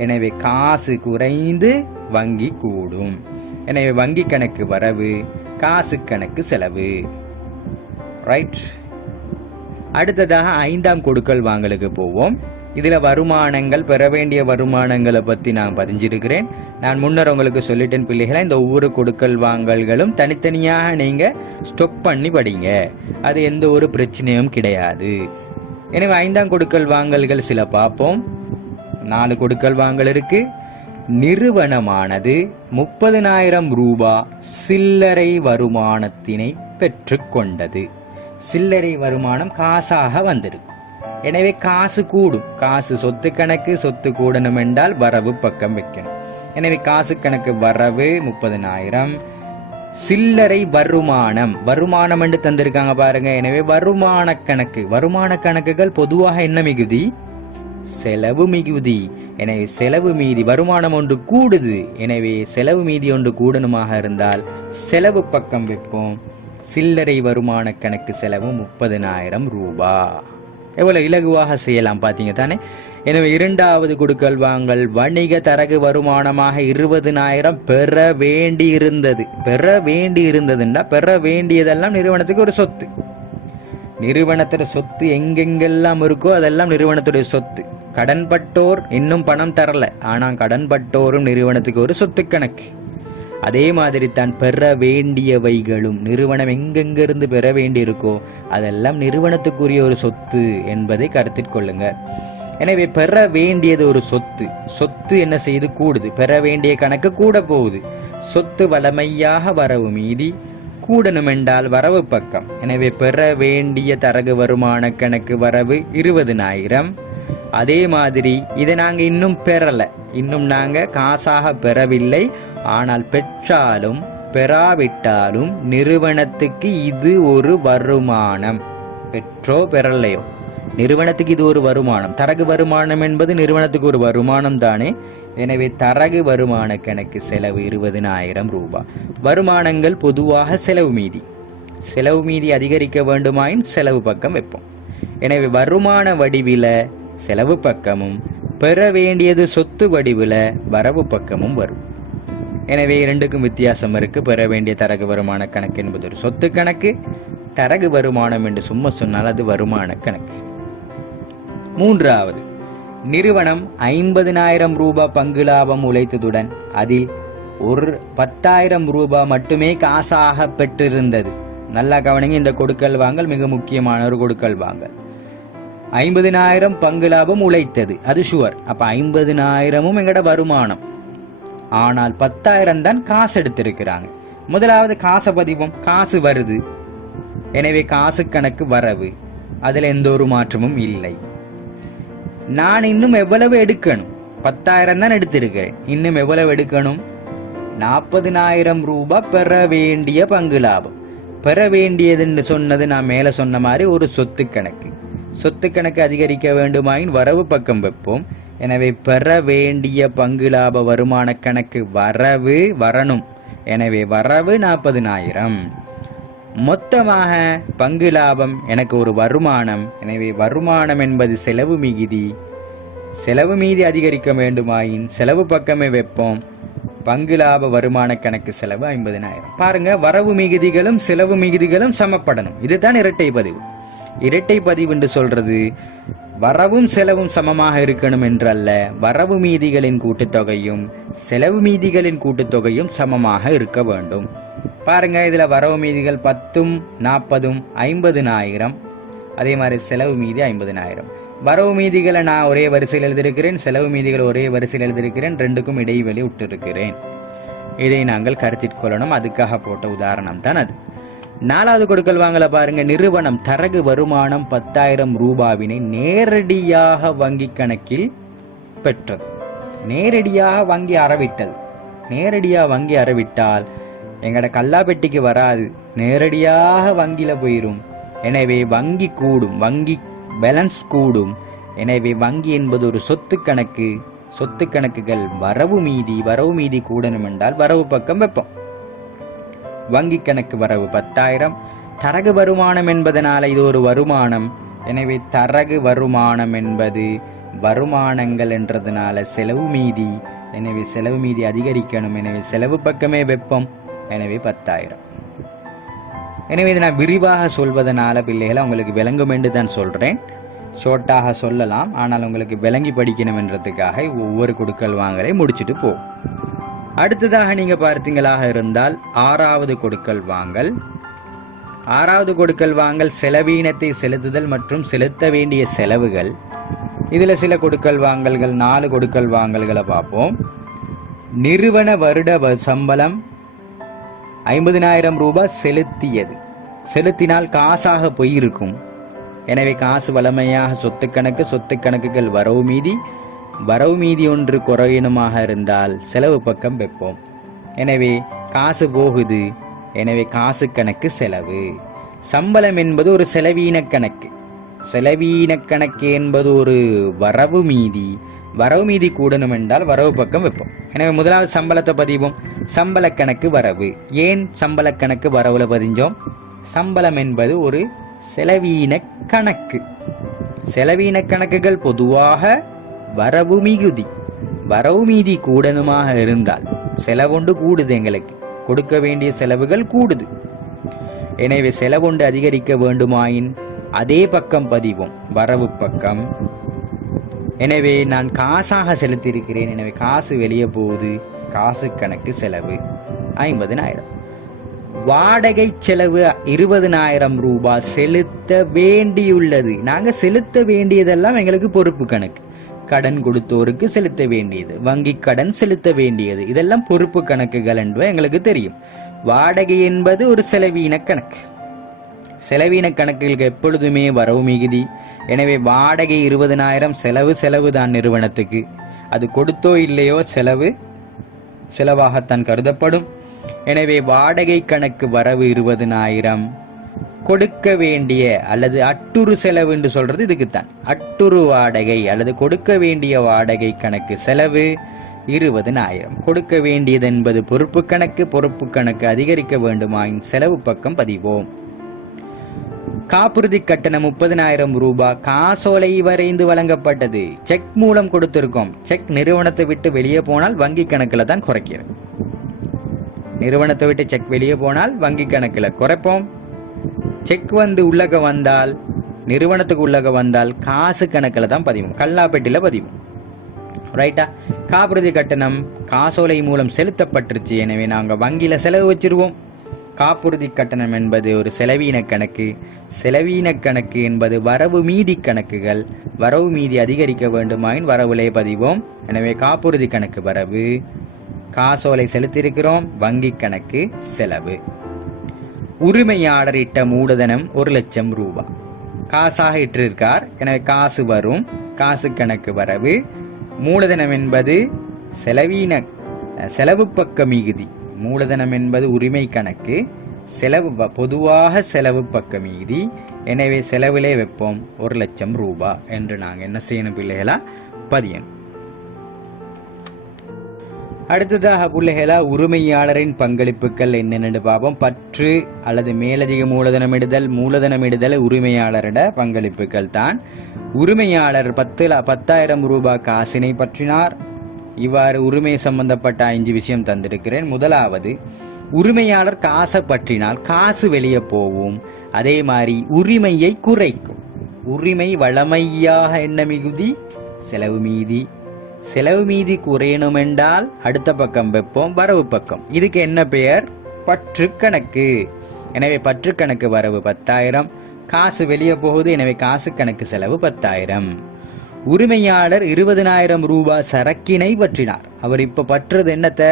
எனவே காசு குறைந்து வங்கி கூடும். எனவே வங்கி கணக்கு வரவு, காசு கணக்கு செலவு. ரைட். அடுத்ததாக 5ஆம் கொடுக்கல் வாங்கலுக்கு போவோம். இதுல வருமானங்கள், பெற வேண்டிய வருமானங்களை பத்தி நான் பதிஞ்சிருக்கிறேன். நான் முன்னர் உங்களுக்கு சொல்லிட்டேன் பிள்ளைகளை, இந்த ஒவ்வொரு கொடுக்கல் வாங்கல்களும் தனித்தனியாக நீங்க ஸ்டாப் பண்ணி படிங்க, அது எந்த ஒரு பிரச்சனையும் கிடையாது. எனவே 5ஆம் கொடுக்கல் வாங்கல்கள் சில பார்ப்போம். 4 கொடுக்கல் வாங்கல் இருக்கு. நிறுவனமானது 30,000 ரூபாய் சில்லறை வருமானத்தினை பெற்றுக்கொண்டது. சில்லறை வருமானம் காசாக வந்திருக்கும். எனவே காசு கூடும். காசு சொத்து கணக்கு, சொத்து கூடணும் என்றால் வரவு பக்கம் வைக்கணும். எனவே காசு கணக்கு வரவு 30,000, சில்லறை வருமானம், வருமானம் என்று தந்திருக்காங்க பாருங்க. எனவே வருமான கணக்கு, வருமான கணக்குகள் பொதுவாக என்ன மிகுதி, செலவு மிகுதி. எனவே செலவு மீதி, வருமானம் ஒன்று கூடுது, எனவே செலவு மீதி ஒன்று கூடணுமாக இருந்தால் செலவு பக்கம் வைப்போம். சில்லறை வருமான கணக்கு செலவு 30,000 ரூபாய். எவ்வளவு இலகுவாக செய்யலாம் பாத்தீங்க தானே. எனவே 2வது கொடுக்கல் வாங்கல், வணிக தரகு வருமானமாக 20,000 பெற வேண்டி இருந்தது. பெற வேண்டி இருந்ததுன்னா, பெற வேண்டியதெல்லாம் நிறுவனத்துக்கு ஒரு சொத்து. நிறுவனத்தோட சொத்து எங்கெங்கெல்லாம் இருக்கோ அதெல்லாம் நிறுவனத்துடைய சொத்து. கடன்பட்டோர் இன்னும் பணம் தரல, ஆனா கடன்பட்டோரும் நிறுவனத்துக்கு ஒரு சொத்து கணக்கு. அதே மாதிரி தான் பெற வேண்டியவைகளும், நிறுவனம் எங்கெங்கிருந்து பெற வேண்டி இருக்கோ அதெல்லாம் நிறுவனத்துக்குரிய ஒரு சொத்து என்பதை கருத்தில் கொள்ளுங்க. எனவே பெற வேண்டியது ஒரு சொத்து. சொத்து என்ன செய்து கூடுது, பெற வேண்டிய கணக்கு கூட போகுது. சொத்து வளமையாக வரவு மீதி, கூடணும் என்றால் வரவு பக்கம். எனவே பெற வேண்டிய தரகு வருமான கணக்கு வரவு 20,000. அதே மாதிரி இதை நாங்க இன்னும் பெறல, இன்னும் நாங்க காசாக பெறவில்லை. ஆனால் பெற்றாலும் பெறாவிட்டாலும் நிறுவனத்துக்கு இது ஒரு வருமானம். பெற்றோ பெறலையோ நிறுவனத்துக்கு இது ஒரு வருமானம். தரகு வருமானம் என்பது நிறுவனத்துக்கு ஒரு வருமானம் தானே. எனவே தரகு வருமான கணக்கு செலவு 20,000 ரூபாய். வருமானங்கள் பொதுவாக செலவு மீதி. செலவு மீதி அதிகரிக்க வேண்டுமாயின் செலவு பக்கம் வைப்போம். எனவே வருமான வடிவில செலவு பக்கமும், பெற வேண்டியது சொத்து வடிவில வரவு பக்கமும் வரும். எனவே இரண்டுக்கும் வித்தியாசம் இருக்கு. பெற வேண்டிய தரகு வருமான கணக்கு என்பது ஒரு சொத்து கணக்கு. தரகு வருமானம் என்று சும்மா சொன்னால் அது வருமான கணக்கு. 3வது, நிறுவனம் 50,000 ரூபாய் பங்கு லாபம் உழைத்ததுடன் அதில் ஒரு 10,000 ரூபாய் மட்டுமே காசாக பெற்றிருந்தது. நல்லா கவனிங்க, இந்த கொடுக்கல் வாங்கல் மிக முக்கியமான ஒரு கொடுக்கல் வாங்கல். 50,000 பங்கு லாபம் உழைத்தது, அது ஷுவர். அப்ப 50,000 எங்கட வருமானம். ஆனால் 10,000 தான் காசு எடுத்திருக்கிறாங்க. முதலாவது காசை பதிவோம். காசு வருது, எனவே காசு கணக்கு வரவு, அதுல எந்த ஒரு மாற்றமும் இல்லை. நான் இன்னும் எவ்வளவு எடுக்கணும், 10,000 தான் எடுத்திருக்கிறேன், இன்னும் எவ்வளவு எடுக்கணும், 40,000 ரூபாய் பெற வேண்டிய பங்கு லாபம். பெற வேண்டியதுன்னு சொன்னது நான் மேல சொன்ன மாதிரி ஒரு சொத்து கணக்கு. சொத்து கணக்கு அதிகரிக்க வேண்டுமாயின் வரவு பக்கம் வைப்போம். எனவே பெற வேண்டிய பங்கு லாப வருமான கணக்கு வரவு வரணும். எனவே வரவு 40,000. மொத்தமாக பங்கு லாபம் எனக்கு ஒரு வருமானம். எனவே வருமானம் என்பது செலவு மிகுதி. செலவு மீதி அதிகரிக்க வேண்டுமாயின் செலவு பக்கமே வைப்போம். பங்கு லாப வருமான கணக்கு செலவு 50,000. பாருங்க, வரவு மிகுதிகளும் செலவு மிகுதிகளும் சமப்படணும். இதுதான் இரட்டை பதிவு. இரட்டை பதிவு என்று சொல்றது வரவும் செலவும் சமமாக இருக்கணும் என்றல்ல, வரவு மீதிகளின் கூட்டுத்தொகையும் செலவு மீதிகளின் கூட்டுத்தொகையும் சமமாக இருக்க வேண்டும். பாருங்க, இதுல வரவு மீதிகள் 10, 40, 50,000. அதே மாதிரி செலவு மீதி 50,000. வரவு மீதிகளை நான் ஒரே வரிசையில் எழுதியிருக்கிறேன், செலவு மீதிகள் ஒரே வரிசையில் எழுதியிருக்கிறேன், ரெண்டுக்கும் இடைவெளி விட்டிருக்கிறேன். இதை நாங்கள் கருத்தில் கொள்ளணும். அதுக்காக போட்ட உதாரணம் தான் அது. 4வது கொடுக்கல் வாங்கல பாருங்க. நிறுவனம் தரகு வருமானம் 10,000 ரூபாவினை நேரடியாக வங்கி கணக்கில் பெற்றது. நேரடியாக வங்கி அறவிட்டது. நேரடியாக வங்கி அறவிட்டால் எங்கட கல்லாப்பெட்டிக்கு வராது, நேரடியாக வங்கியில போயிரும். எனவே வங்கி கூடும், வங்கி பேலன்ஸ் கூடும். எனவே வங்கி என்பது ஒரு சொத்து கணக்கு. சொத்து கணக்குகள் வரவு மீதி கூடணும் என்றால் வரவு பக்கம் வைப்போம். வங்கி கணக்கு வரவு 10,000. தரகு வருமானம் என்பதனால இது ஒரு வருமானம். எனவே தரகு வருமானம் என்பது வருமானங்கள் என்றதுனால செலவு மீதி. எனவே செலவு மீதி அதிகரிக்கணும். எனவே செலவு பக்கமே வெப்பம். எனவே 10,000. எனவே இதை நான் விரிவாக சொல்வதனால பிள்ளைகளை உங்களுக்கு விளங்கும் என்று தான் சொல்றேன். ஷோர்ட்டாக சொல்லலாம், ஆனால் உங்களுக்கு விளங்கி படிக்கணும் என்றதுக்காக ஒவ்வொரு கொடுக்கல் வாங்கலை முடிச்சுட்டு போ. அடுத்ததாக நீங்க பார்த்தீங்களாக இருந்தால் 6வது கொடுக்கல் வாங்கல். 6வது கொடுக்கல் வாங்கல் செலவீனத்தை செலுத்துதல் மற்றும் செலுத்த வேண்டிய செலவுகள். இதுல சில கொடுக்கல் வாங்கல்கள், 4 கொடுக்கல் வாங்கல்களை பார்ப்போம். நிறுவன வருட சம்பளம் 50,000 ரூபாய் செலுத்தியது. செலுத்தினால் காசாக போயிருக்கும். எனவே காசு வளமையாக சொத்து கணக்கு, சொத்து கணக்குகள் வரவு மீதி ஒன்று குறையணுமாக இருந்தால் செலவு பக்கம் வைப்போம். எனவே காசு போகுது. எனவே காசு கணக்கு செலவு. சம்பளம் என்பது ஒரு செலவீன கணக்கு. செலவீன கணக்கு என்பது ஒரு வரவு மீதி கூடணும் என்றால் வரவு பக்கம் வைப்போம். எனவே முதலாவது சம்பளத்தை பதிவோம். சம்பள கணக்கு வரவு. ஏன் சம்பள கணக்கு வரவுல பதிஞ்சோம்? சம்பளம் என்பது ஒரு செலவீன கணக்கு. செலவீன கணக்குகள் பொதுவாக வரவு மீதி கூடணுமாக இருந்தால் செலவொண்டு கூடுது, எங்களுக்கு கொடுக்க வேண்டிய செலவுகள் கூடுது. எனவே செலவொண்டு அதிகரிக்க வேண்டுமாயின் அதே பக்கம் பதிவோம், வரவு பக்கம். எனவே நான் காசாக செலுத்தியிருக்கிறேன். எனவே காசு வெளியே போகுது. காசு கணக்கு செலவு 50,000. வாடகை செலவு 20,000 ரூபாய் செலுத்த வேண்டியுள்ளது. நாங்க செலுத்த வேண்டியதெல்லாம் எங்களுக்கு பொறுப்பு கணக்கு. கடன் கொடுத்தோருக்கு செலுத்த வேண்டியது, வங்கி கடன் செலுத்த வேண்டியது, இதெல்லாம் பொறுப்பு கணக்குகள் என்பது எங்களுக்கு தெரியும். வாடகை என்பது ஒரு செலவீன கணக்கு. செலவீன கணக்குகளுக்கு எப்பொழுதுமே வரவு மிகுதி. எனவே வாடகை 20,000 செலவு தான் நிறுவனத்துக்கு. அது கொடுத்தோ இல்லையோ செலவாகத்தான் கருதப்படும். எனவே வாடகை கணக்கு வரவு 20,000. கொடுக்க வேண்டிய அல்லது அட்டுறு செலவு என்று சொல்றது இதுக்குத்தான். அட்டுறு வாடகை அல்லது கொடுக்க வேண்டிய வாடகை கணக்கு செலவு 20,000. கொடுக்க வேண்டியது என்பது பொறுப்பு கணக்கு. பொறுப்பு கணக்கு அதிகரிக்க வேண்டுமாயின் செலவு பக்கம் பதிவோம். காப்புறுதி கட்டணம் 30,000 ரூபாய் காசோலை வரைந்து வழங்கப்பட்டது. செக் மூலம் கொடுத்திருக்கோம். செக் நிறுவனத்தை விட்டு வெளியே போனால் வங்கி கணக்குல தான் குறைக்கிறது. நிறுவனத்தை விட்டு செக் வெளியே போனால் வங்கி கணக்குல குறைப்போம். செக் உள்ளக வந்தால், நிறுவனத்துக்கு உள்ளக வந்தால் காசு கணக்கில் தான் பதிவும், கல்லாப்பெட்டில பதிவும். ரைட்டா? காப்புறுதி கட்டணம் காசோலை மூலம் செலுத்தப்பட்டுருச்சு. எனவே நாங்கள் வங்கியில செலவு வச்சிருவோம். காப்புறுதி கட்டணம் என்பது ஒரு செலவீன கணக்கு. செலவீன கணக்கு என்பது வரவு மீதி கணக்குகள். வரவு மீதி அதிகரிக்க வேண்டுமாயின் வரவுலே பதிவோம். எனவே காப்புறுதி கணக்கு வரவு, காசோலை செலுத்தியிருக்கிறோம், வங்கி கணக்கு செலவு. உரிமையாளர் இட்ட மூலதனம் 1,00,000 ரூபாய் காசாக இட்டிருக்கார். எனவே காசு வரும். காசு கணக்கு வரவு. மூலதனம் என்பது செலவு பக்க மிகுதி. மூலதனம் என்பது உரிமை கணக்கு. செலவு பொதுவாக செலவு பக்க மீதி. எனவே செலவிலே வைப்போம் 1,00,000 ரூபாய் என்று நாங்கள் என்ன செய்யணும் பிள்ளைகளா? பதியணும். அடுத்ததாக பிள்ளைகளா உரிமையாளரின் பங்களிப்புகள் என்னென்னு பார்ப்போம். பற்று அல்லது மேலதிக மூலதனம் இடுதல் உரிமையாளரிட பங்களிப்புகள் தான். உரிமையாளர் 10,000 ரூபாய் காசினை பற்றினார். இவ்வாறு உரிமை சம்பந்தப்பட்ட 5 விஷயம் தந்திருக்கிறேன். முதலாவது, உரிமையாளர் காசை பற்றினால் காசு வெளியே போகும். அதே மாதிரி உரிமையை குறைக்கும். உரிமை வளமையாக என்ன மிகுதி? செலவு மீதி. செலவு மீதி குறையணும் என்றால் அடுத்த பக்கம் வைப்போம், வரவு பக்கம். இதுக்கு என்ன பெயர்? பற்று கணக்கு. எனவே பற்று கணக்கு வரவு 10,000, காசு வெளியே போகுது, எனவே காசு கணக்கு செலவு 10,000. உரிமையாளர் 20,000 ரூபாய் சரக்கினை பற்றினார். அவர் இப்ப பற்றுறது என்னத்த?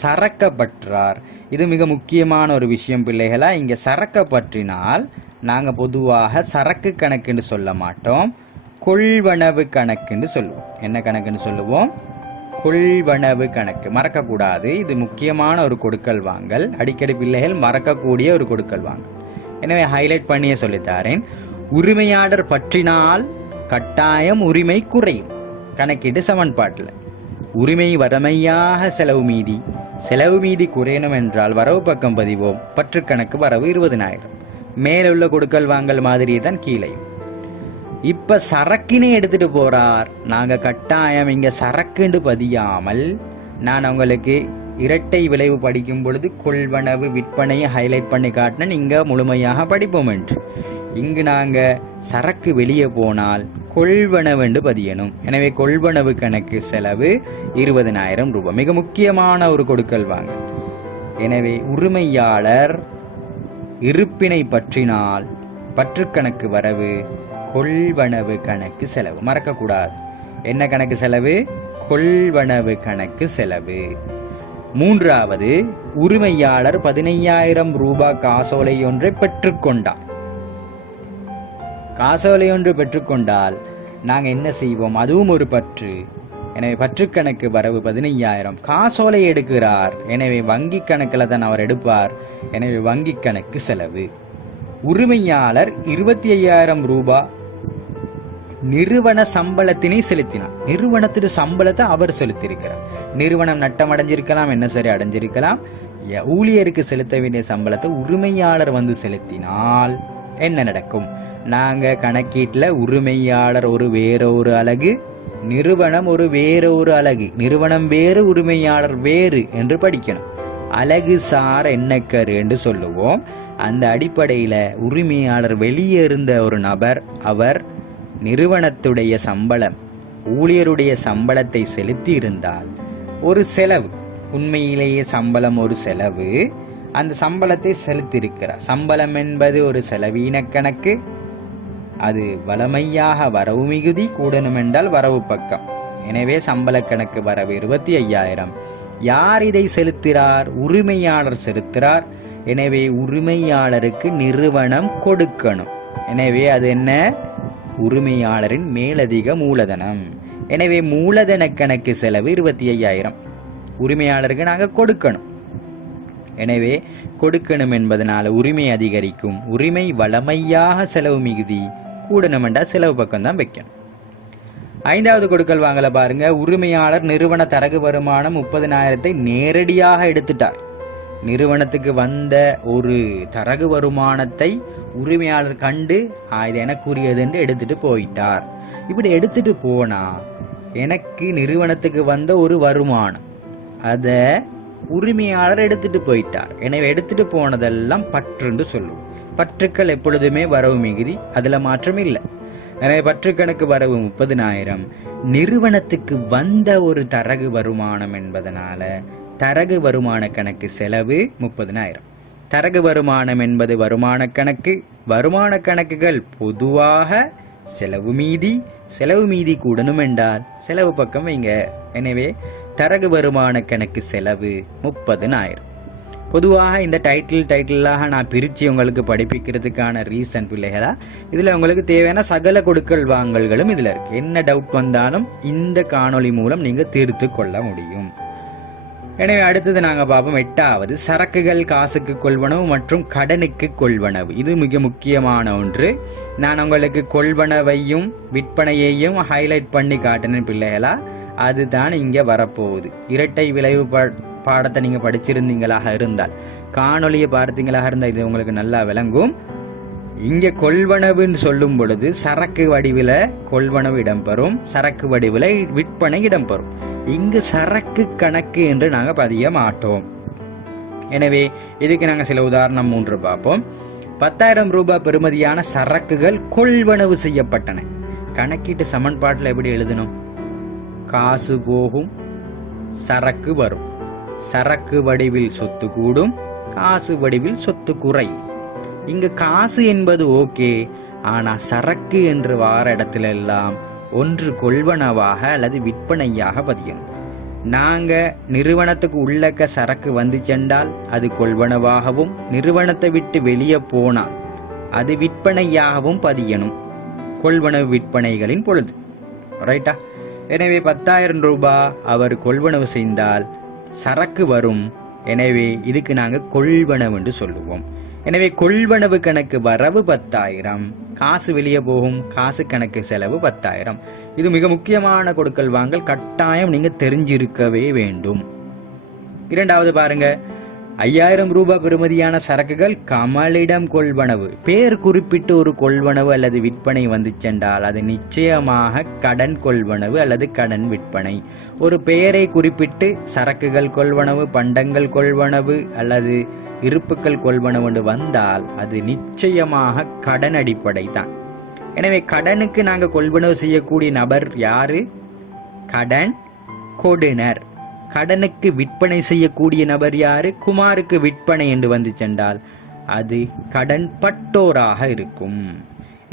சரக்க பற்றார். இது மிக முக்கியமான ஒரு விஷயம் பிள்ளைகளா. இங்க சரக்க பற்றினால் நாங்க பொதுவாக சரக்கு கணக்குன்னு சொல்ல மாட்டோம், கொள்வனவு கணக்குன்னு சொல்லுவோம். என்ன கணக்குன்னு சொல்லுவோம்? கொள்வனவு கணக்கு. மறக்கக்கூடாது, இது முக்கியமான ஒரு கொடுக்கல் வாங்கல், அடிக்கடி பிள்ளைகள் மறக்கக்கூடிய ஒரு கொடுக்கல் வாங்கல். எனவே ஹைலைட் பண்ணியே சொல்லித்தாரேன். உரிமையாளர் பற்றினால் கட்டாயம் உரிமை குறையும். கணக்கீட்டு சமன்பாட்டில் உரிமை வறுமையாக செலவு மீதி, செலவு மீதி குறையணும் என்றால் வரவு பக்கம் பதிவோம். பற்று கணக்கு வரவு 20,000. மேலுள்ள கொடுக்கல் வாங்கல் மாதிரி தான் கீழையும். இப்ப சரக்கினை எடுத்துட்டு போறார். நாங்க கட்டாயம் இங்க சரக்குண்டு பதியாமல், நான் உங்களுக்கு இரட்டை விளைவு படிக்கும் பொழுது கொள்வனவு விற்பனையை ஹைலைட் பண்ணி காட்டினேன், இங்க முழுமையாக படிப்போம் என்று. இங்கு நாங்க சரக்கு வெளியே போனால் கொள்வனவு என்று பதியணும். எனவே கொள்வனவு கணக்கு செலவு 20,000 ரூபாய். மிக முக்கியமான ஒரு கொடுக்கல் வாங்க. எனவே உரிமையாளர் இருப்பினை பற்றினால் பற்று கணக்கு வரவு, கொள்வனவு கணக்கு செலவு. மறக்கக்கூடாது, என்ன கணக்கு செலவு? கொள்வனவு கணக்கு செலவு. மூன்றாவது, உரிமையாளர் 15,000 ரூபாய் காசோலை ஒன்றை பெற்றுக்கொண்டார். காசோலை ஒன்று பெற்றுக்கொண்டால் நாங்கள் என்ன செய்வோம்? அதுவும் ஒரு பற்று. எனவே பற்று கணக்கு வரவு 15,000. காசோலை எடுக்கிறார், எனவே வங்கி கணக்கில் தான் அவர் எடுப்பார். எனவே வங்கி கணக்கு செலவு. உரிமையாளர் 25,000 ரூபாய் நிறுவன சம்பளத்தினை செலுத்தினார். நிறுவனத்தின் சம்பளத்தை அவர் செலுத்தியிருக்கிறார். நிறுவனம் நட்டம் அடைஞ்சிருக்கலாம், என்ன சரி அடைஞ்சிருக்கலாம். ஊழியருக்கு செலுத்த வேண்டிய சம்பளத்தை உரிமையாளர் வந்து செலுத்தினால் என்ன நடக்கும்? நாங்க கணக்கீட்டுல உரிமையாளர் ஒரு வேற ஒரு அலகு, நிறுவனம் ஒரு வேற ஒரு அலகு, நிறுவனம் வேறு உரிமையாளர் வேறு என்று படிக்கணும். அலகு சார் எண்ணக்கரு என்று சொல்லுவோம். அந்த அடிப்படையில உரிமையாளர் வெளியே இருந்த ஒரு நபர், அவர் நிறுவனத்துடைய சம்பளம், ஊழியருடைய சம்பளத்தை செலுத்தி இருந்தால் ஒரு செலவு, உண்மையிலேயே சம்பளம் ஒரு செலவு, அந்த சம்பளத்தை செலுத்தியிருக்கிறார். சம்பளம் என்பது ஒரு செலவீன கணக்கு, அது வளமையாக வரவு மிகுதி கூடணும் என்றால் வரவு பக்கம். எனவே சம்பள கணக்கு வரவு 25,000. யார் இதை செலுத்துகிறார்? உரிமையாளர் செலுத்துகிறார். எனவே உரிமையாளருக்கு நிறுவனம் கொடுக்கணும். எனவே அது என்ன? உரிமையாளரின் மேலதிக மூலதனம். எனவே மூலதன கணக்கு செலவு 25,000. உரிமையாளருக்கு நாங்கள் கொடுக்கணும். எனவே கொடுக்கணும் என்பதனால உரிமை அதிகரிக்கும். உரிமை வளமையாக செலவு மிகுதி கூடணும் என்றால் செலவு பக்கம் தான் வைக்கணும். ஐந்தாவது கொடுக்கல் வாங்கல பாருங்க. உரிமையாளர் நிறுவன தரகு வருமானம் 30,000 நேரடியாக எடுத்துட்டார். நிறுவனத்துக்கு வந்த ஒரு தரகு வருமானத்தை உரிமையாளர் கண்டு இது எனக்குரியது என்று எடுத்துட்டு போயிட்டார். இப்படி எடுத்துட்டு போனா எனக்கு நிறுவனத்துக்கு வந்த ஒரு வருமானம், அத உரிமையாளர் எடுத்துட்டு போயிட்டார். எனவே எடுத்துட்டு போனதெல்லாம் பற்றுன்னு சொல்லுவோம். பற்றுக்கள் எப்பொழுதுமே வரவு மிகுதி, அதுல மாற்றம் இல்லை. எனவே பற்று கணக்கு வரவு 30,000. நிறுவனத்துக்கு வந்த ஒரு தரகு வருமானம் என்பதனால தரகு வருமான கணக்கு செலவு 30,000. தரகு வருமானம் என்பது வருமான கணக்கு. வருமான கணக்குகள் பொதுவாக செலவு மீதி, செலவு மீதி கூடணும் என்றால் செலவு பக்கம் வைங்க. எனவே தரகு வருமான கணக்கு செலவு 30,000. பொதுவாக இந்த டைட்டிலாக நான் பிரித்து உங்களுக்கு படிப்பிக்கிறதுக்கான ரீசன் பிள்ளைகளா, இதில் உங்களுக்கு தேவையான சகல கொடுக்கல் வாங்கல்களும் இதில் இருக்கு. என்ன டவுட் வந்தாலும் இந்த காணொளி மூலம் நீங்கள் தீர்த்து கொள்ள முடியும். எனவே அடுத்தது நாங்கள் பார்ப்போம். 8வது, சரக்குகள் காசுக்கு கொள்வனவு மற்றும் கடனுக்கு கொள்வனவு. இது மிக முக்கியமான ஒன்று. நான் உங்களுக்கு கொள்வனவையும் விற்பனையையும் ஹைலைட் பண்ணி காட்டினேன் பிள்ளைகளா, அதுதான் இங்கே வரப்போகுது. இரட்டை விளைவு பாடத்தை நீங்கள் படிச்சிருந்தீங்களாக இருந்தால், காணொலியை பார்த்தீங்களாக இருந்தால் இது உங்களுக்கு நல்லா விளங்கும். இங்கே கொள்வனவுன்னு சொல்லும் பொழுது சரக்கு வடிவில் கொள்வனவு இடம்பெறும், சரக்கு வடிவில் விற்பனை இடம்பெறும். இங்கு சரக்கு கணக்கு என்று நாங்கள் பதிய மாட்டோம். எனவே இதுக்கு நாங்கள் சில உதாரணம் 3 பார்ப்போம். 10,000 ரூபாய் பெறுமதியான சரக்குகள் கொள்வனவு செய்யப்பட்டன. கணக்கீட்டு சமன்பாட்டில் எப்படி எழுதணும்? காசு போகும், சரக்கு வரும். சரக்கு வடிவில் சொத்து கூடும், காசு வடிவில் சொத்து குறையும். இங்கு காசு என்பது ஓகே, ஆனா சரக்கு என்று வார இடத்துல எல்லாம் ஒன்று கொள்வனவாக அல்லது விற்பனையாக பதியணும். நாங்க நிறுவனத்துக்கு உள்ளக்க சரக்கு வந்து சென்றால் அது கொள்வனவாகவும், நிறுவனத்தை விட்டு வெளியே போனால் அது விற்பனையாகவும் பதியணும் கொள்வனவு விற்பனைகளின் பொழுது. ரைட்டா? எனவே 10,000 ரூபாய் அவர் கொள்வனவு செய்தால் சரக்கு வரும். எனவே இதுக்கு நாங்க கொள்வனவு என்று சொல்லுவோம். எனவே கொள்வனவு கணக்கு வரவு 10,000, காசு வெளியே போகும், காசு கணக்கு செலவு 10,000. இது மிக முக்கியமான கொடுக்கல் வாங்கல், கட்டாயம் நீங்க தெரிஞ்சிருக்கவே வேண்டும். இரண்டாவது பாருங்க, 5,000 ரூபாய் பெறுமதியான சரக்குகள் கமலிடம் கொள்வனவு. பேர் குறிப்பிட்டு ஒரு கொள்வனவு அல்லது விற்பனை வந்து சென்றால் அது நிச்சயமாக கடன் கொள்வனவு அல்லது கடன் விற்பனை. ஒரு பெயரை குறிப்பிட்டு சரக்குகள் கொள்வனவு, பண்டங்கள் கொள்வனவு அல்லது இருப்புக்கள் கொள்வனவு என்று வந்தால் அது நிச்சயமாக கடன் அடிப்படை தான். எனவே கடனுக்கு நாங்கள் கொள்வனவு செய்யக்கூடிய நபர் யாரு? கடன் கொடுனர். கடனுக்கு விற்பனை செய்யக்கூடிய நபர் யாரு? குமாருக்கு விற்பனை என்று வந்து சென்றால் அது கடன் பட்டோராக இருக்கும்.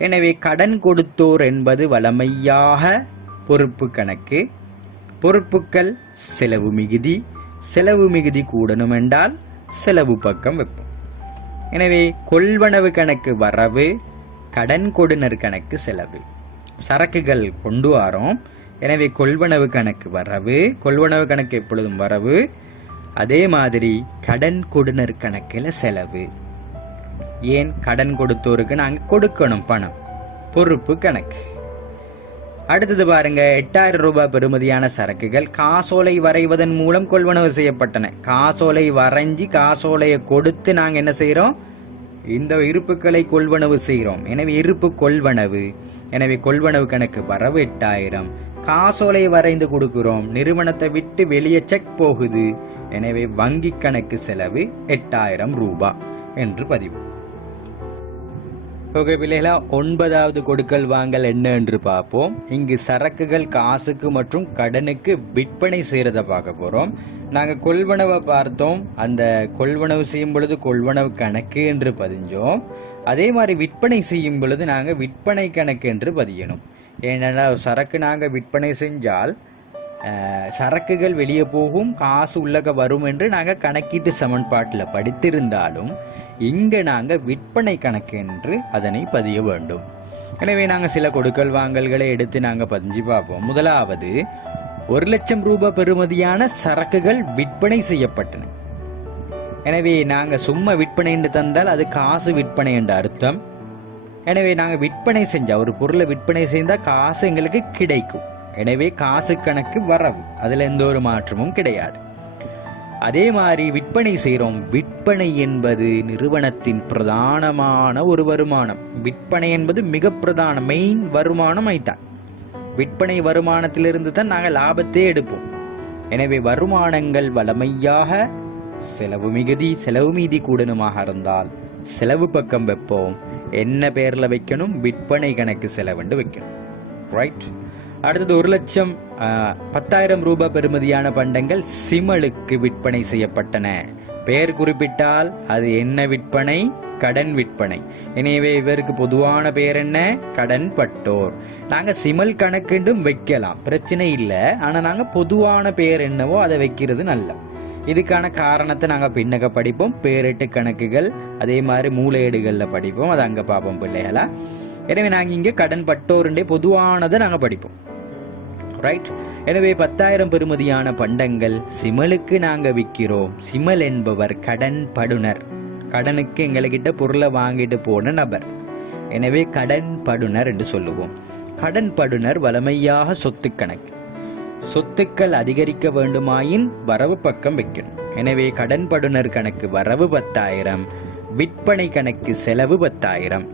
எனவே கடன் கொடுத்தோர் என்பது வழமையாக பொறுப்பு கணக்கு. பொறுப்புக்கள் செலவு மிகுதி, செலவு மிகுதி கூடணும் என்றால் செலவு பக்கம் வைப்போம். எனவே கொள்வனவு கணக்கு வரவு, கடன் கொடுனர் கணக்கு செலவு. சரக்குகள் கொண்டு வரோம், எனவே கொள்வனவு கணக்கு வரவு, கொள்வனவு கணக்கு எப்பொழுதும் வரவு. அதே மாதிரி கடன் கொடுனர் கணக்கில் செலவு. ஏன்? கடன் கொடுத்தோருக்கு நாங்கள் கொடுக்கணும் பணம், பொறுப்பு கணக்கு. அடுத்தது பாருங்க, 8,000 ரூபாய் பெறுமதியான சரக்குகள் காசோலை வரைவதன் மூலம் கொள்வனவு செய்யப்பட்டன. காசோலை வரைஞ்சி காசோலையை கொடுத்து நாங்கள் என்ன செய்கிறோம்? இந்த இருப்புக்களை கொள்வனவு செய்கிறோம். எனவே இருப்பு கொள்வனவு. எனவே கொள்வனவு கணக்கு வரவு 8,000. காசோலை வரைந்து கொடுக்கிறோம், நிறுவனத்தை விட்டு வெளியே செக் போகுது. எனவே வங்கி கணக்கு செலவு 8,000 ரூபாய் என்று பதிவு. ஓகே பிள்ளைகளா, 9வது கொடுக்கல் வாங்கல் என்ன என்று பார்ப்போம். இங்கு சரக்குகள் காசுக்கு மற்றும் கடனுக்கு விற்பனை செய்யறத பார்க்க போறோம். நாங்கள் கொள்வனவை பார்த்தோம், அந்த கொள்வனவு செய்யும் பொழுது கொள்வனவு கணக்கு என்று பதிஞ்சோம். அதே மாதிரி விற்பனை செய்யும் பொழுது நாங்கள் விற்பனை கணக்கு என்று பதியணும். ஏன்னா சரக்கு நாங்கள் விற்பனை செஞ்சால் சரக்குகள் வெளியே போகும், காசு உள்ளக வரும் என்று நாங்கள் கணக்கீட்டு சமன்பாட்டில் படித்திருந்தாலும் இங்கே நாங்கள் விற்பனை கணக்கு என்று அதனை பதிய வேண்டும். எனவே நாங்கள் சில கொடுக்கல் வாங்கல்களை எடுத்து நாங்கள் பதிஞ்சு பார்ப்போம். முதலாவது, 1,00,000 ரூபாய் பெறுமதியான சரக்குகள் விற்பனை செய்யப்பட்டன. எனவே நாங்கள் சும்மா விற்பனை என்று தந்தால் அது காசு விற்பனை என்று அர்த்தம். எனவே நாங்கள் விற்பனை செஞ்சால், ஒரு பொருளை விற்பனை செய்தால் காசு எங்களுக்கு கிடைக்கும். எனவே காசு கணக்கு வரவு, அதில் எந்த ஒரு மாற்றமும் கிடையாது. அதே மாதிரி விற்பனை செய்கிறோம். விற்பனை என்பது நிறுவனத்தின் பிரதானமான ஒரு வருமானம். விற்பனை என்பது மிக பிரதான மெயின் வருமானம் ஐத்தான். விற்பனை வருமானத்திலிருந்து தான் நாங்கள் லாபத்தை எடுப்போம். எனவே வருமானங்கள் வளமையாக செலவு மிகுதி, செலவு மீதி கூடணுமாக இருந்தால் செலவு பக்கம் வைப்போம். என்ன பேர்ல வைக்கணும்? விற்பனை கணக்கு செலவுண்டு வைக்கணும். ரைட். அடுத்தது 1,00,000 10,000 ரூபாய் பெறுமதியான பண்டங்கள் சிமலுக்கு விற்பனை செய்யப்பட்டன. பெயர் குறிப்பிட்டால் அது என்ன விற்பனை? கடன் விற்பனை. எனவே இவருக்கு பொதுவான பெயர் என்ன? கடன் பட்டோர். நாங்கள் சிமல் கணக்குண்டும் வைக்கலாம், பிரச்சனை இல்லை. ஆனால் நாங்கள் பொதுவான பெயர் என்னவோ அதை வைக்கிறது நல்ல. இதுக்கான காரணத்தை நாங்கள் பின்னக படிப்போம். பேரிட்டு கணக்குகள் அதே மாதிரி மூலையீடுகளில் படிப்போம், அதை அங்கே பார்ப்போம் பிள்ளைகளா. எனவே நாங்கள் இங்கே கடன் பட்டோருண்டே பொதுவானதை நாங்கள் படிப்போம். ரைட். எனவே 10,000 பெறுமதியான பண்டங்கள் சிமலுக்கு நாங்கள் விற்கிறோம். சிமல் என்பவர் கடன் படுனர். கடனுக்கு எங்கள்கிட்ட பொருளை வாங்கிட்டு போன நபர். எனவே கடன் படுனர் என்று சொல்லுவோம். கடன் படுனர் வளமையாக சொத்து கணக்கு. சொத்துக்கள் அதிகரிக்க வேண்டுமாயின் வரவு பக்கம் வைக்கணும். எனவே கடன் படுனர் கணக்கு வரவு 10,000, விற்பனை கணக்கு செலவு 10,000.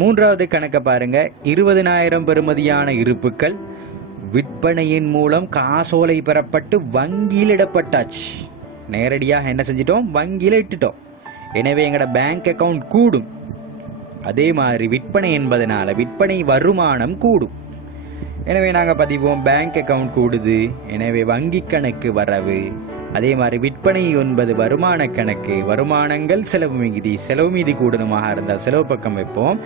மூன்றாவது கணக்கை பாருங்க. 20,000 பெறுமதியான இருப்புக்கள் விற்பனையின் மூலம் காசோலை பெறப்பட்டு வங்கியில் இடப்பட்டாச்சு. நேரடியாக என்ன செஞ்சிட்டோம்? வங்கியில் இட்டுட்டோம். எனவே எங்களோட பேங்க் அக்கவுண்ட் கூடும். அதே மாதிரி விற்பனை என்பதனால விற்பனை வருமானம் கூடும். எனவே நாங்கள் பதிவோம் பேங்க் அக்கவுண்ட் கூடுது, எனவே வங்கி கணக்கு வரவு. அதே மாதிரி விற்பனை என்பது வருமான கணக்கு, வருமானங்கள் செலவு மீதி, செலவு மீதி கூடணுமாக இருந்தால் செலவு பக்கம் வைப்போம்,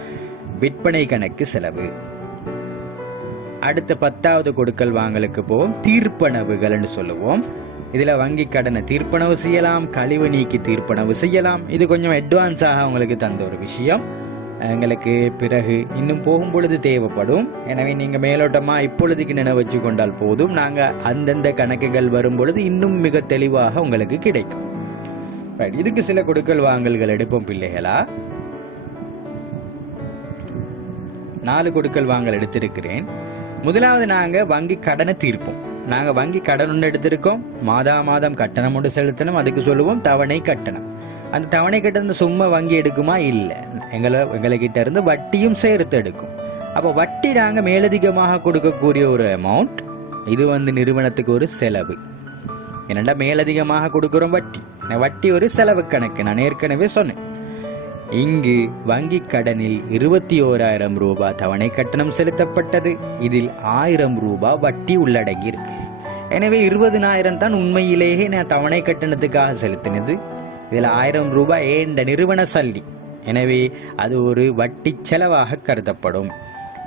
விற்பனை கணக்கு செலவு. அடுத்த 10வது கொடுக்கல் வாங்கலுக்கு போவோம், தீர்ப்பனவுகள் என்று சொல்லுவோம். இதுல வங்கி கடனை தீர்ப்பனவு செய்யலாம், கழிவு நீக்கி தீர்ப்பனவு செய்யலாம். இது கொஞ்சம் அட்வான்ஸாக உங்களுக்கு தந்த ஒரு விஷயம், எங்களுக்கு பிறகு இன்னும் போகும் பொழுது தேவைப்படும். எனவே நீங்க மேலோட்டமா இப்பொழுதுக்கு நினைவு வச்சு கொண்டால் போதும், நாங்க அந்தந்த கணக்குகள் வரும் பொழுது இன்னும் மிக தெளிவாக உங்களுக்கு கிடைக்கும். இதுக்கு சில கொடுக்கல் வாங்கல்கள் எடுப்போம் பிள்ளைகளா. 4 கொடுக்கல் வாங்கல் எடுத்திருக்கிறேன். முதலாவது நாங்க வங்கி கடனை தீர்ப்போம். நாங்க வங்கி கடன் ஒன்று எடுத்திருக்கோம், மாதம் கட்டணம் ஒன்று செலுத்தணும், அதுக்கு சொல்லுவோம் தவணை கட்டணம். அந்த தவணை கட்டணம் சும்மா வங்கி எடுக்குமா? இல்லை, எங்ககிட்ட இருந்து வட்டியும் சேர்த்து எடுக்கும். அப்போ வட்டி நாங்கள் மேலதிகமாக கொடுக்கக்கூடிய ஒரு அமௌண்ட். இது நிறுவனத்துக்கு ஒரு செலவு. என்னடா மேலதிகமாக கொடுக்குறோம் வட்டி, வட்டி ஒரு செலவு கணக்கு, நான் ஏற்கனவே சொன்னேன். இங்கு வங்கி கடனில் 21,000 ரூபாய் தவணை கட்டணம் செலுத்தப்பட்டது. இதில் 1000 ரூபாய் வட்டி உள்ளடங்கி இருக்கு. எனவே 20,000 தான் உண்மையிலேயே நான் தவணை கட்டணத்துக்காக செலுத்தினது. இதில் 1000 ரூபாய் ஏண்ட நிறுவன சல்லி, எனவே அது ஒரு வட்டி செலவாக கருதப்படும்.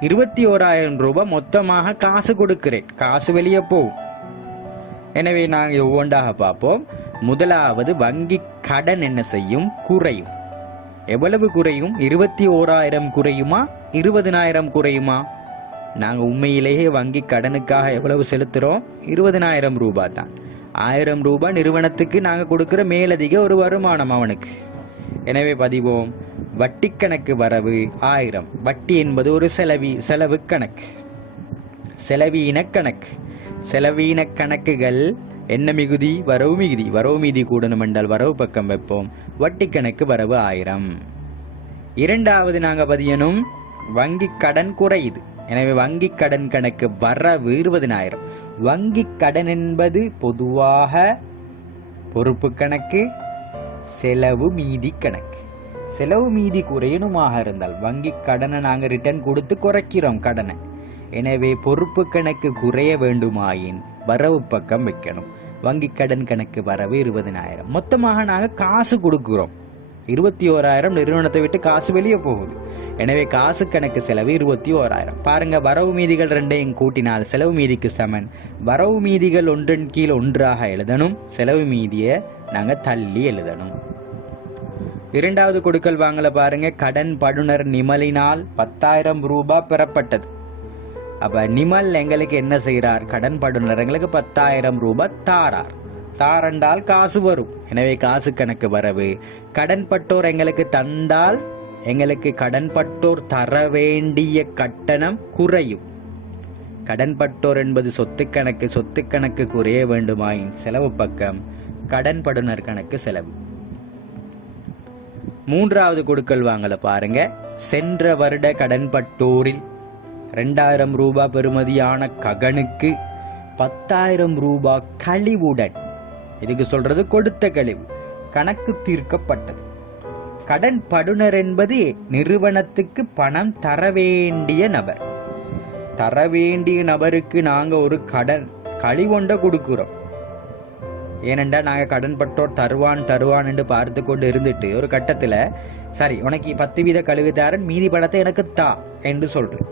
21,000 ரூபாய் மொத்தமாக காசு கொடுக்கிறேன், காசு வெளியே போகும். எனவே நாங்கள் ஒவ்வொன்றாக பார்ப்போம். முதலாவது வங்கி கடன் என்ன செய்யும்? குறையும். எவ்வளவு குறையும்? 21,000 குறையுமா, 20,000 குறையுமா? நாங்கள் உண்மையிலேயே வங்கி கடனுக்காக எவ்வளவு செலுத்துறோம்? 20,000 ரூபாய் தான். 1000 ரூபாய் நிறுவனத்துக்கு நாங்கள் கொடுக்கிற மேலதிக ஒரு வருமானம் அவனுக்கு. எனவே பதிவோம், வட்டி கணக்கு வரவு 1000. வட்டி என்பது ஒரு செலவு கணக்கு, செலவீன கணக்கு. செலவீன கணக்குகள் என்ன மிகுதி? வரவு மிகுதி. வரவு மீதி கூடணும் என்றால் வரவு பக்கம் வைப்போம், வட்டி கணக்கு வரவு 1000. இரண்டாவது நாங்கள் பதியணும், வங்கி கடன் குறையுது. எனவே வங்கி கடன் கணக்கு வரவு 20,000. வங்கி கடன் என்பது பொதுவாக பொறுப்பு கணக்கு, செலவு மீதி கணக்கு. செலவு மீதி குறையணுமாக இருந்தால் வங்கி கடனை நாங்கள் ரிட்டர்ன் கொடுத்து குறைக்கிறோம் கடனை. எனவே பொறுப்பு கணக்கு குறைய வேண்டுமாயின் வரவு பக்கம் வைக்கணும். வங்கி கடன் கணக்கு வரவு 20,000. மொத்தமாக நாங்கள் காசு கொடுக்கிறோம் 21,000. நிறுவனத்தை விட்டு காசு வெளியே போகுது. எனவே காசு கணக்கு செலவு 21,000. பாருங்க, வரவு மீதிகள் ரெண்டையும் கூட்டினால் செலவு மீதிக்கு சமன். வரவு மீதிகள் ஒன்றின் கீழ் ஒன்றாக எழுதணும், செலவு மீதியை நாங்கள் தள்ளி எழுதணும். இரண்டாவது கொடுக்கல் வாங்கல பாருங்க, கடன் படுனர் நிமலினால் 10,000 ரூபாய் பெறப்பட்டது. அப்ப நிமல் எங்களுக்கு என்ன செய்யறார்? கடன் படுனர் எங்களுக்கு 10,000 ரூபாய் தாரார். தாரண்டால் காசு வரும். எனவே காசு கணக்கு வரவு. கடன் பட்டோர் எங்களுக்கு தந்தால் எங்களுக்கு கடன் பட்டோர் தர வேண்டிய கட்டணம் குறையும். கடன் பட்டோர் என்பது சொத்து கணக்கு, சொத்து கணக்கு குறைய வேண்டுமாயின் செலவு பக்கம் கடன் படுனர் கணக்கு செலவு. மூன்றாவது கொடுக்கல் வாங்கல பாருங்க, சென்ற வருட கடன் பட்டோரில் 2,000 ரூபாய் பெறுமதியான ககனுக்கு 10,000 ரூபாய் கழிவுடன், இதுக்கு சொல்றது கொடுத்த கழிவு, கணக்கு தீர்க்கப்பட்டது. கடன் படுனர் என்பது நிறுவனத்துக்கு பணம் தர வேண்டிய நபர். தர வேண்டிய நபருக்கு நாங்க ஒரு கடன் கழிவொண்ட கொடுக்கிறோம். ஏனென்றா நாங்க கடன் பட்டோர் தருவான் என்று பார்த்து கொண்டு இருந்துட்டு ஒரு கட்டத்துல சரி உனக்கு 10% கழிவு தாரன், மீதி பணத்தை எனக்கு தா என்று சொல்றேன்.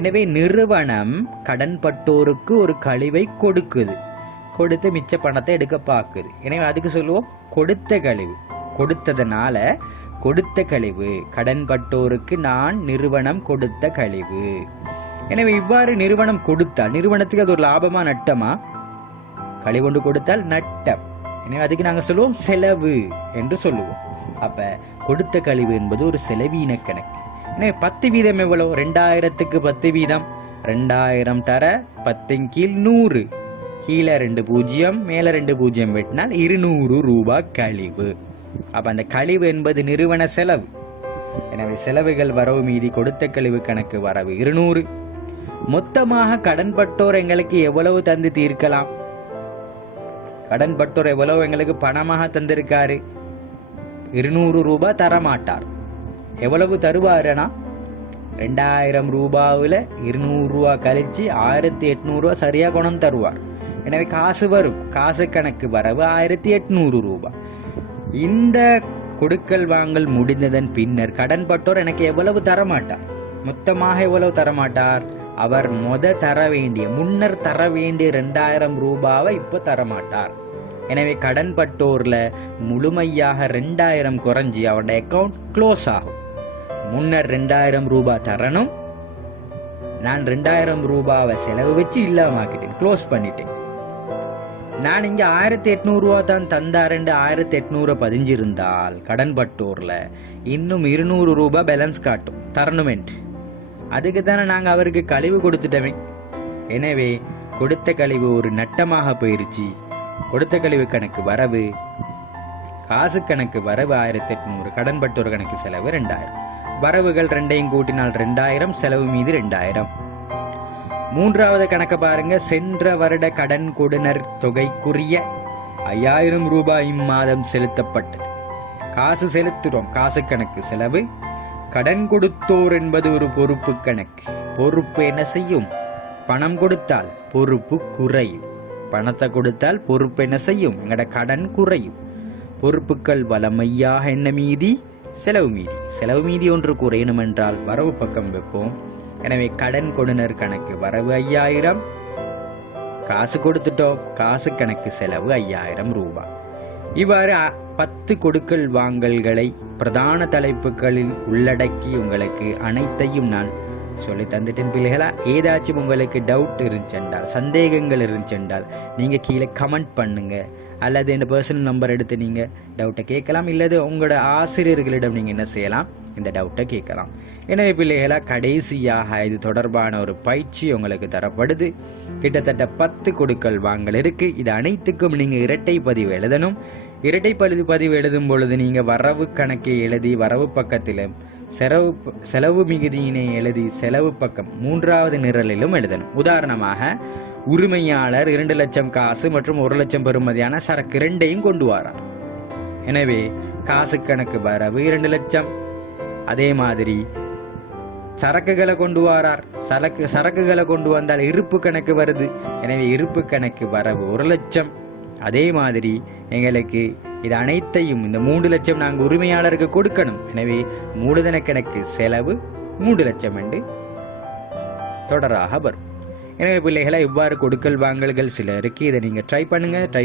எனவே நிறுவனம் கடன் பட்டோருக்கு ஒரு கழிவை கொடுக்குது, கொடுத்து மிச்ச பணத்தை எடுக்க பார்க்குது. எனவே அதுக்கு சொல்லுவோம் கொடுத்த கழிவு. கொடுத்ததுனால கொடுத்த கழிவு, கடன் பட்டோருக்கு நான் நிறுவனம் கொடுத்த கழிவு. எனவே இவ்வாறு நிறுவனம் கொடுத்தால் நிறுவனத்துக்கு அது ஒரு லாபமா நட்டமா? கழிவொன்று கொடுத்தால் நட்டம். எனவே அதுக்கு நாங்கள் சொல்லுவோம் செலவு என்று சொல்லுவோம். அப்ப கொடுத்த கழிவு என்பது ஒரு செலவீன கணக்கு. எனவே 10% எவ்வளவு? 2,000க்கு 10%. 2,000 தர 10 கீழ் 100, கீழே 2 0 மேல 2 0 வெட்டினால் 200 ரூபாய் கழிவு. அப்ப அந்த கழிவு என்பது நிறுவன செலவு. எனவே செலவுகள் வரவு மீதி கொடுத்த கழிவு கணக்கு வரவு 200. மொத்தமாக கடன் பட்டோர் எங்களுக்கு எவ்வளவு தந்து தீர்க்கலாம்? கடன் பட்டோர் எவ்வளவு எங்களுக்கு பணமாக தந்திருக்காரு? 200 ரூபாய் தரமாட்டார். எவ்வளவு தருவாருன்னா 2000 ரூபாவில் 200 ரூபா கழிச்சு 1800 ரூபா சரியா குணம் தருவார். எனவே காசு வரும், காசு கணக்கு வரவு 1800 ரூபாய். இந்த கொடுக்கல் வாங்கல் முடிந்ததன் பின்னர் கடன்பட்டோர் எனக்கு எவ்வளவு தரமாட்டார், மொத்தமாக எவ்வளவு தரமாட்டார், அவர் முன்னர் தர வேண்டிய 2000 ரூபாவை இப்போ தரமாட்டார். எனவே கடன்பட்டோர்ல முழுமையாக 2000 குறைஞ்சி அவருடைய அக்கௌண்ட் க்ளோஸ் ஆகும். முன்னர் 2000 ரூபாய் தரணும், நான் 2000 ரூபாவை செலவு வச்சு இல்லாமக்கிட்டேன், க்ளோஸ் பண்ணிட்டேன். நான் இங்க 1800 ரூபா தான் தந்தாருண்டு 1800 பதிஞ்சிருந்தால் கடன்பட்டோர்ல இன்னும் 200 ரூபாய் பேலன்ஸ் காட்டும் தரணுமென்று. அதுக்கு தானே நாங்க அவருக்கு கழிவு கொடுத்துட்டோமே. எனவே கொடுத்த கழிவு ஒரு நட்டமாக போயிருச்சு. கொடுத்த கழிவு கணக்கு வரவு, காசு கணக்கு வரவு 1800, கடன்பட்டோர் கணக்கு செலவு 2000. வரவுகள் ரெண்டையும் கூட்டினால் 2000, செலவு மீது 2000. மூன்றாவது கணக்கு பாருங்க. சென்ற வருட கடன் கொடுனர் தொகைக்குரிய 5000 ரூபாய் இம்மாதம் செலுத்தப்பட்டது. காசு செலுத்துறோம், காசு கணக்கு செலவு. கடன் கொடுத்தோர் என்பது ஒரு பொறுப்பு கணக்கு. பொறுப்பு என்ன செய்யும்? பணம் கொடுத்தால் பொறுப்பு குறையும், பணத்தை கொடுத்தால் பொறுப்பு என்ன செய்யும்? எங்கட கடன் குறையும். பொறுப்புகள் வளமையாக என்ன மீதி? செலவு மீதி. செலவு மீதி ஒன்று குறையணும் என்றால் வரவு பக்கம் வைப்போம். எனவே கடன் கொடுனர் கணக்கு வரவு 5000, காசு கொடுத்துட்டோம், காசு கணக்கு செலவு 5000 ரூபாய். இவ்வாறு 10 கொடுக்கல் வாங்கல்களை பிரதான தலைப்புகளில் உள்ளடக்கி உங்களுக்கு அனைத்தையும் நான் சொல்லி தந்துட்டேன் பிள்ளைகளா. ஏதாச்சும் உங்களுக்கு டவுட் இருந்துச்சென்றால், சந்தேகங்கள் இருந்துச்சென்றால் நீங்க கீழே கமெண்ட் பண்ணுங்க, அல்லது இந்த பர்சனல் நம்பர் எடுத்து நீங்க டவுட்டை கேட்கலாம், இல்லது உங்களோட ஆசிரியர்களிடம் நீங்க என்ன செய்யலாம், இந்த டவுட்டை கேட்கலாம். எனவே பிள்ளைகளா, கடைசியாக இது தொடர்பான ஒரு பயிற்சி உங்களுக்கு தரப்படுது. கிட்டத்தட்ட 10 கொடுக்கல் வாங்கல் இருக்கு. இது அனைத்துக்கும் நீங்க இரட்டை பதிவு எழுதணும். இரட்டை பதிவு எழுதும் பொழுது நீங்க வரவு கணக்கை எழுதி வரவு பக்கத்திலும் செலவு மிகுதியினை எழுதி செலவு பக்கம் 3வது நிரலிலும் எழுதணும். உதாரணமாக, உரிமையாளர் 2 லட்சம் காசு மற்றும் 1 லட்சம் பெறுமதியான சரக்கு இரண்டையும் கொண்டு வரார். எனவே காசு கணக்கு வரவு 2 லட்சம். அதே மாதிரி சரக்குகளை கொண்டு வரார். சரக்குகளை கொண்டு வந்தால் இருப்பு கணக்கு வருது. எனவே இருப்பு கணக்கு வரவு 1 லட்சம். அதே மாதிரி எங்களுக்கு இது அனைத்தையும் இந்த 3 லட்சம் நாங்கள் உரிமையாளருக்கு கொடுக்கணும். எனவே மூலதன கணக்கு செலவு 3 லட்சம் என்று தொடராக வரும். எனவே பிள்ளைகளை, இவ்வாறு கொடுக்கல் வாங்கல்கள் சில இருக்கு. இதை நீங்க ட்ரை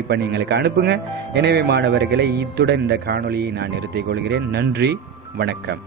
பண்ணி எங்களுக்கு அனுப்புங்க. எனவே மாணவர்களை, இத்துடன் இந்த காணொலியை நான் நிறுத்திக் கொள்கிறேன். நன்றி, வணக்கம்.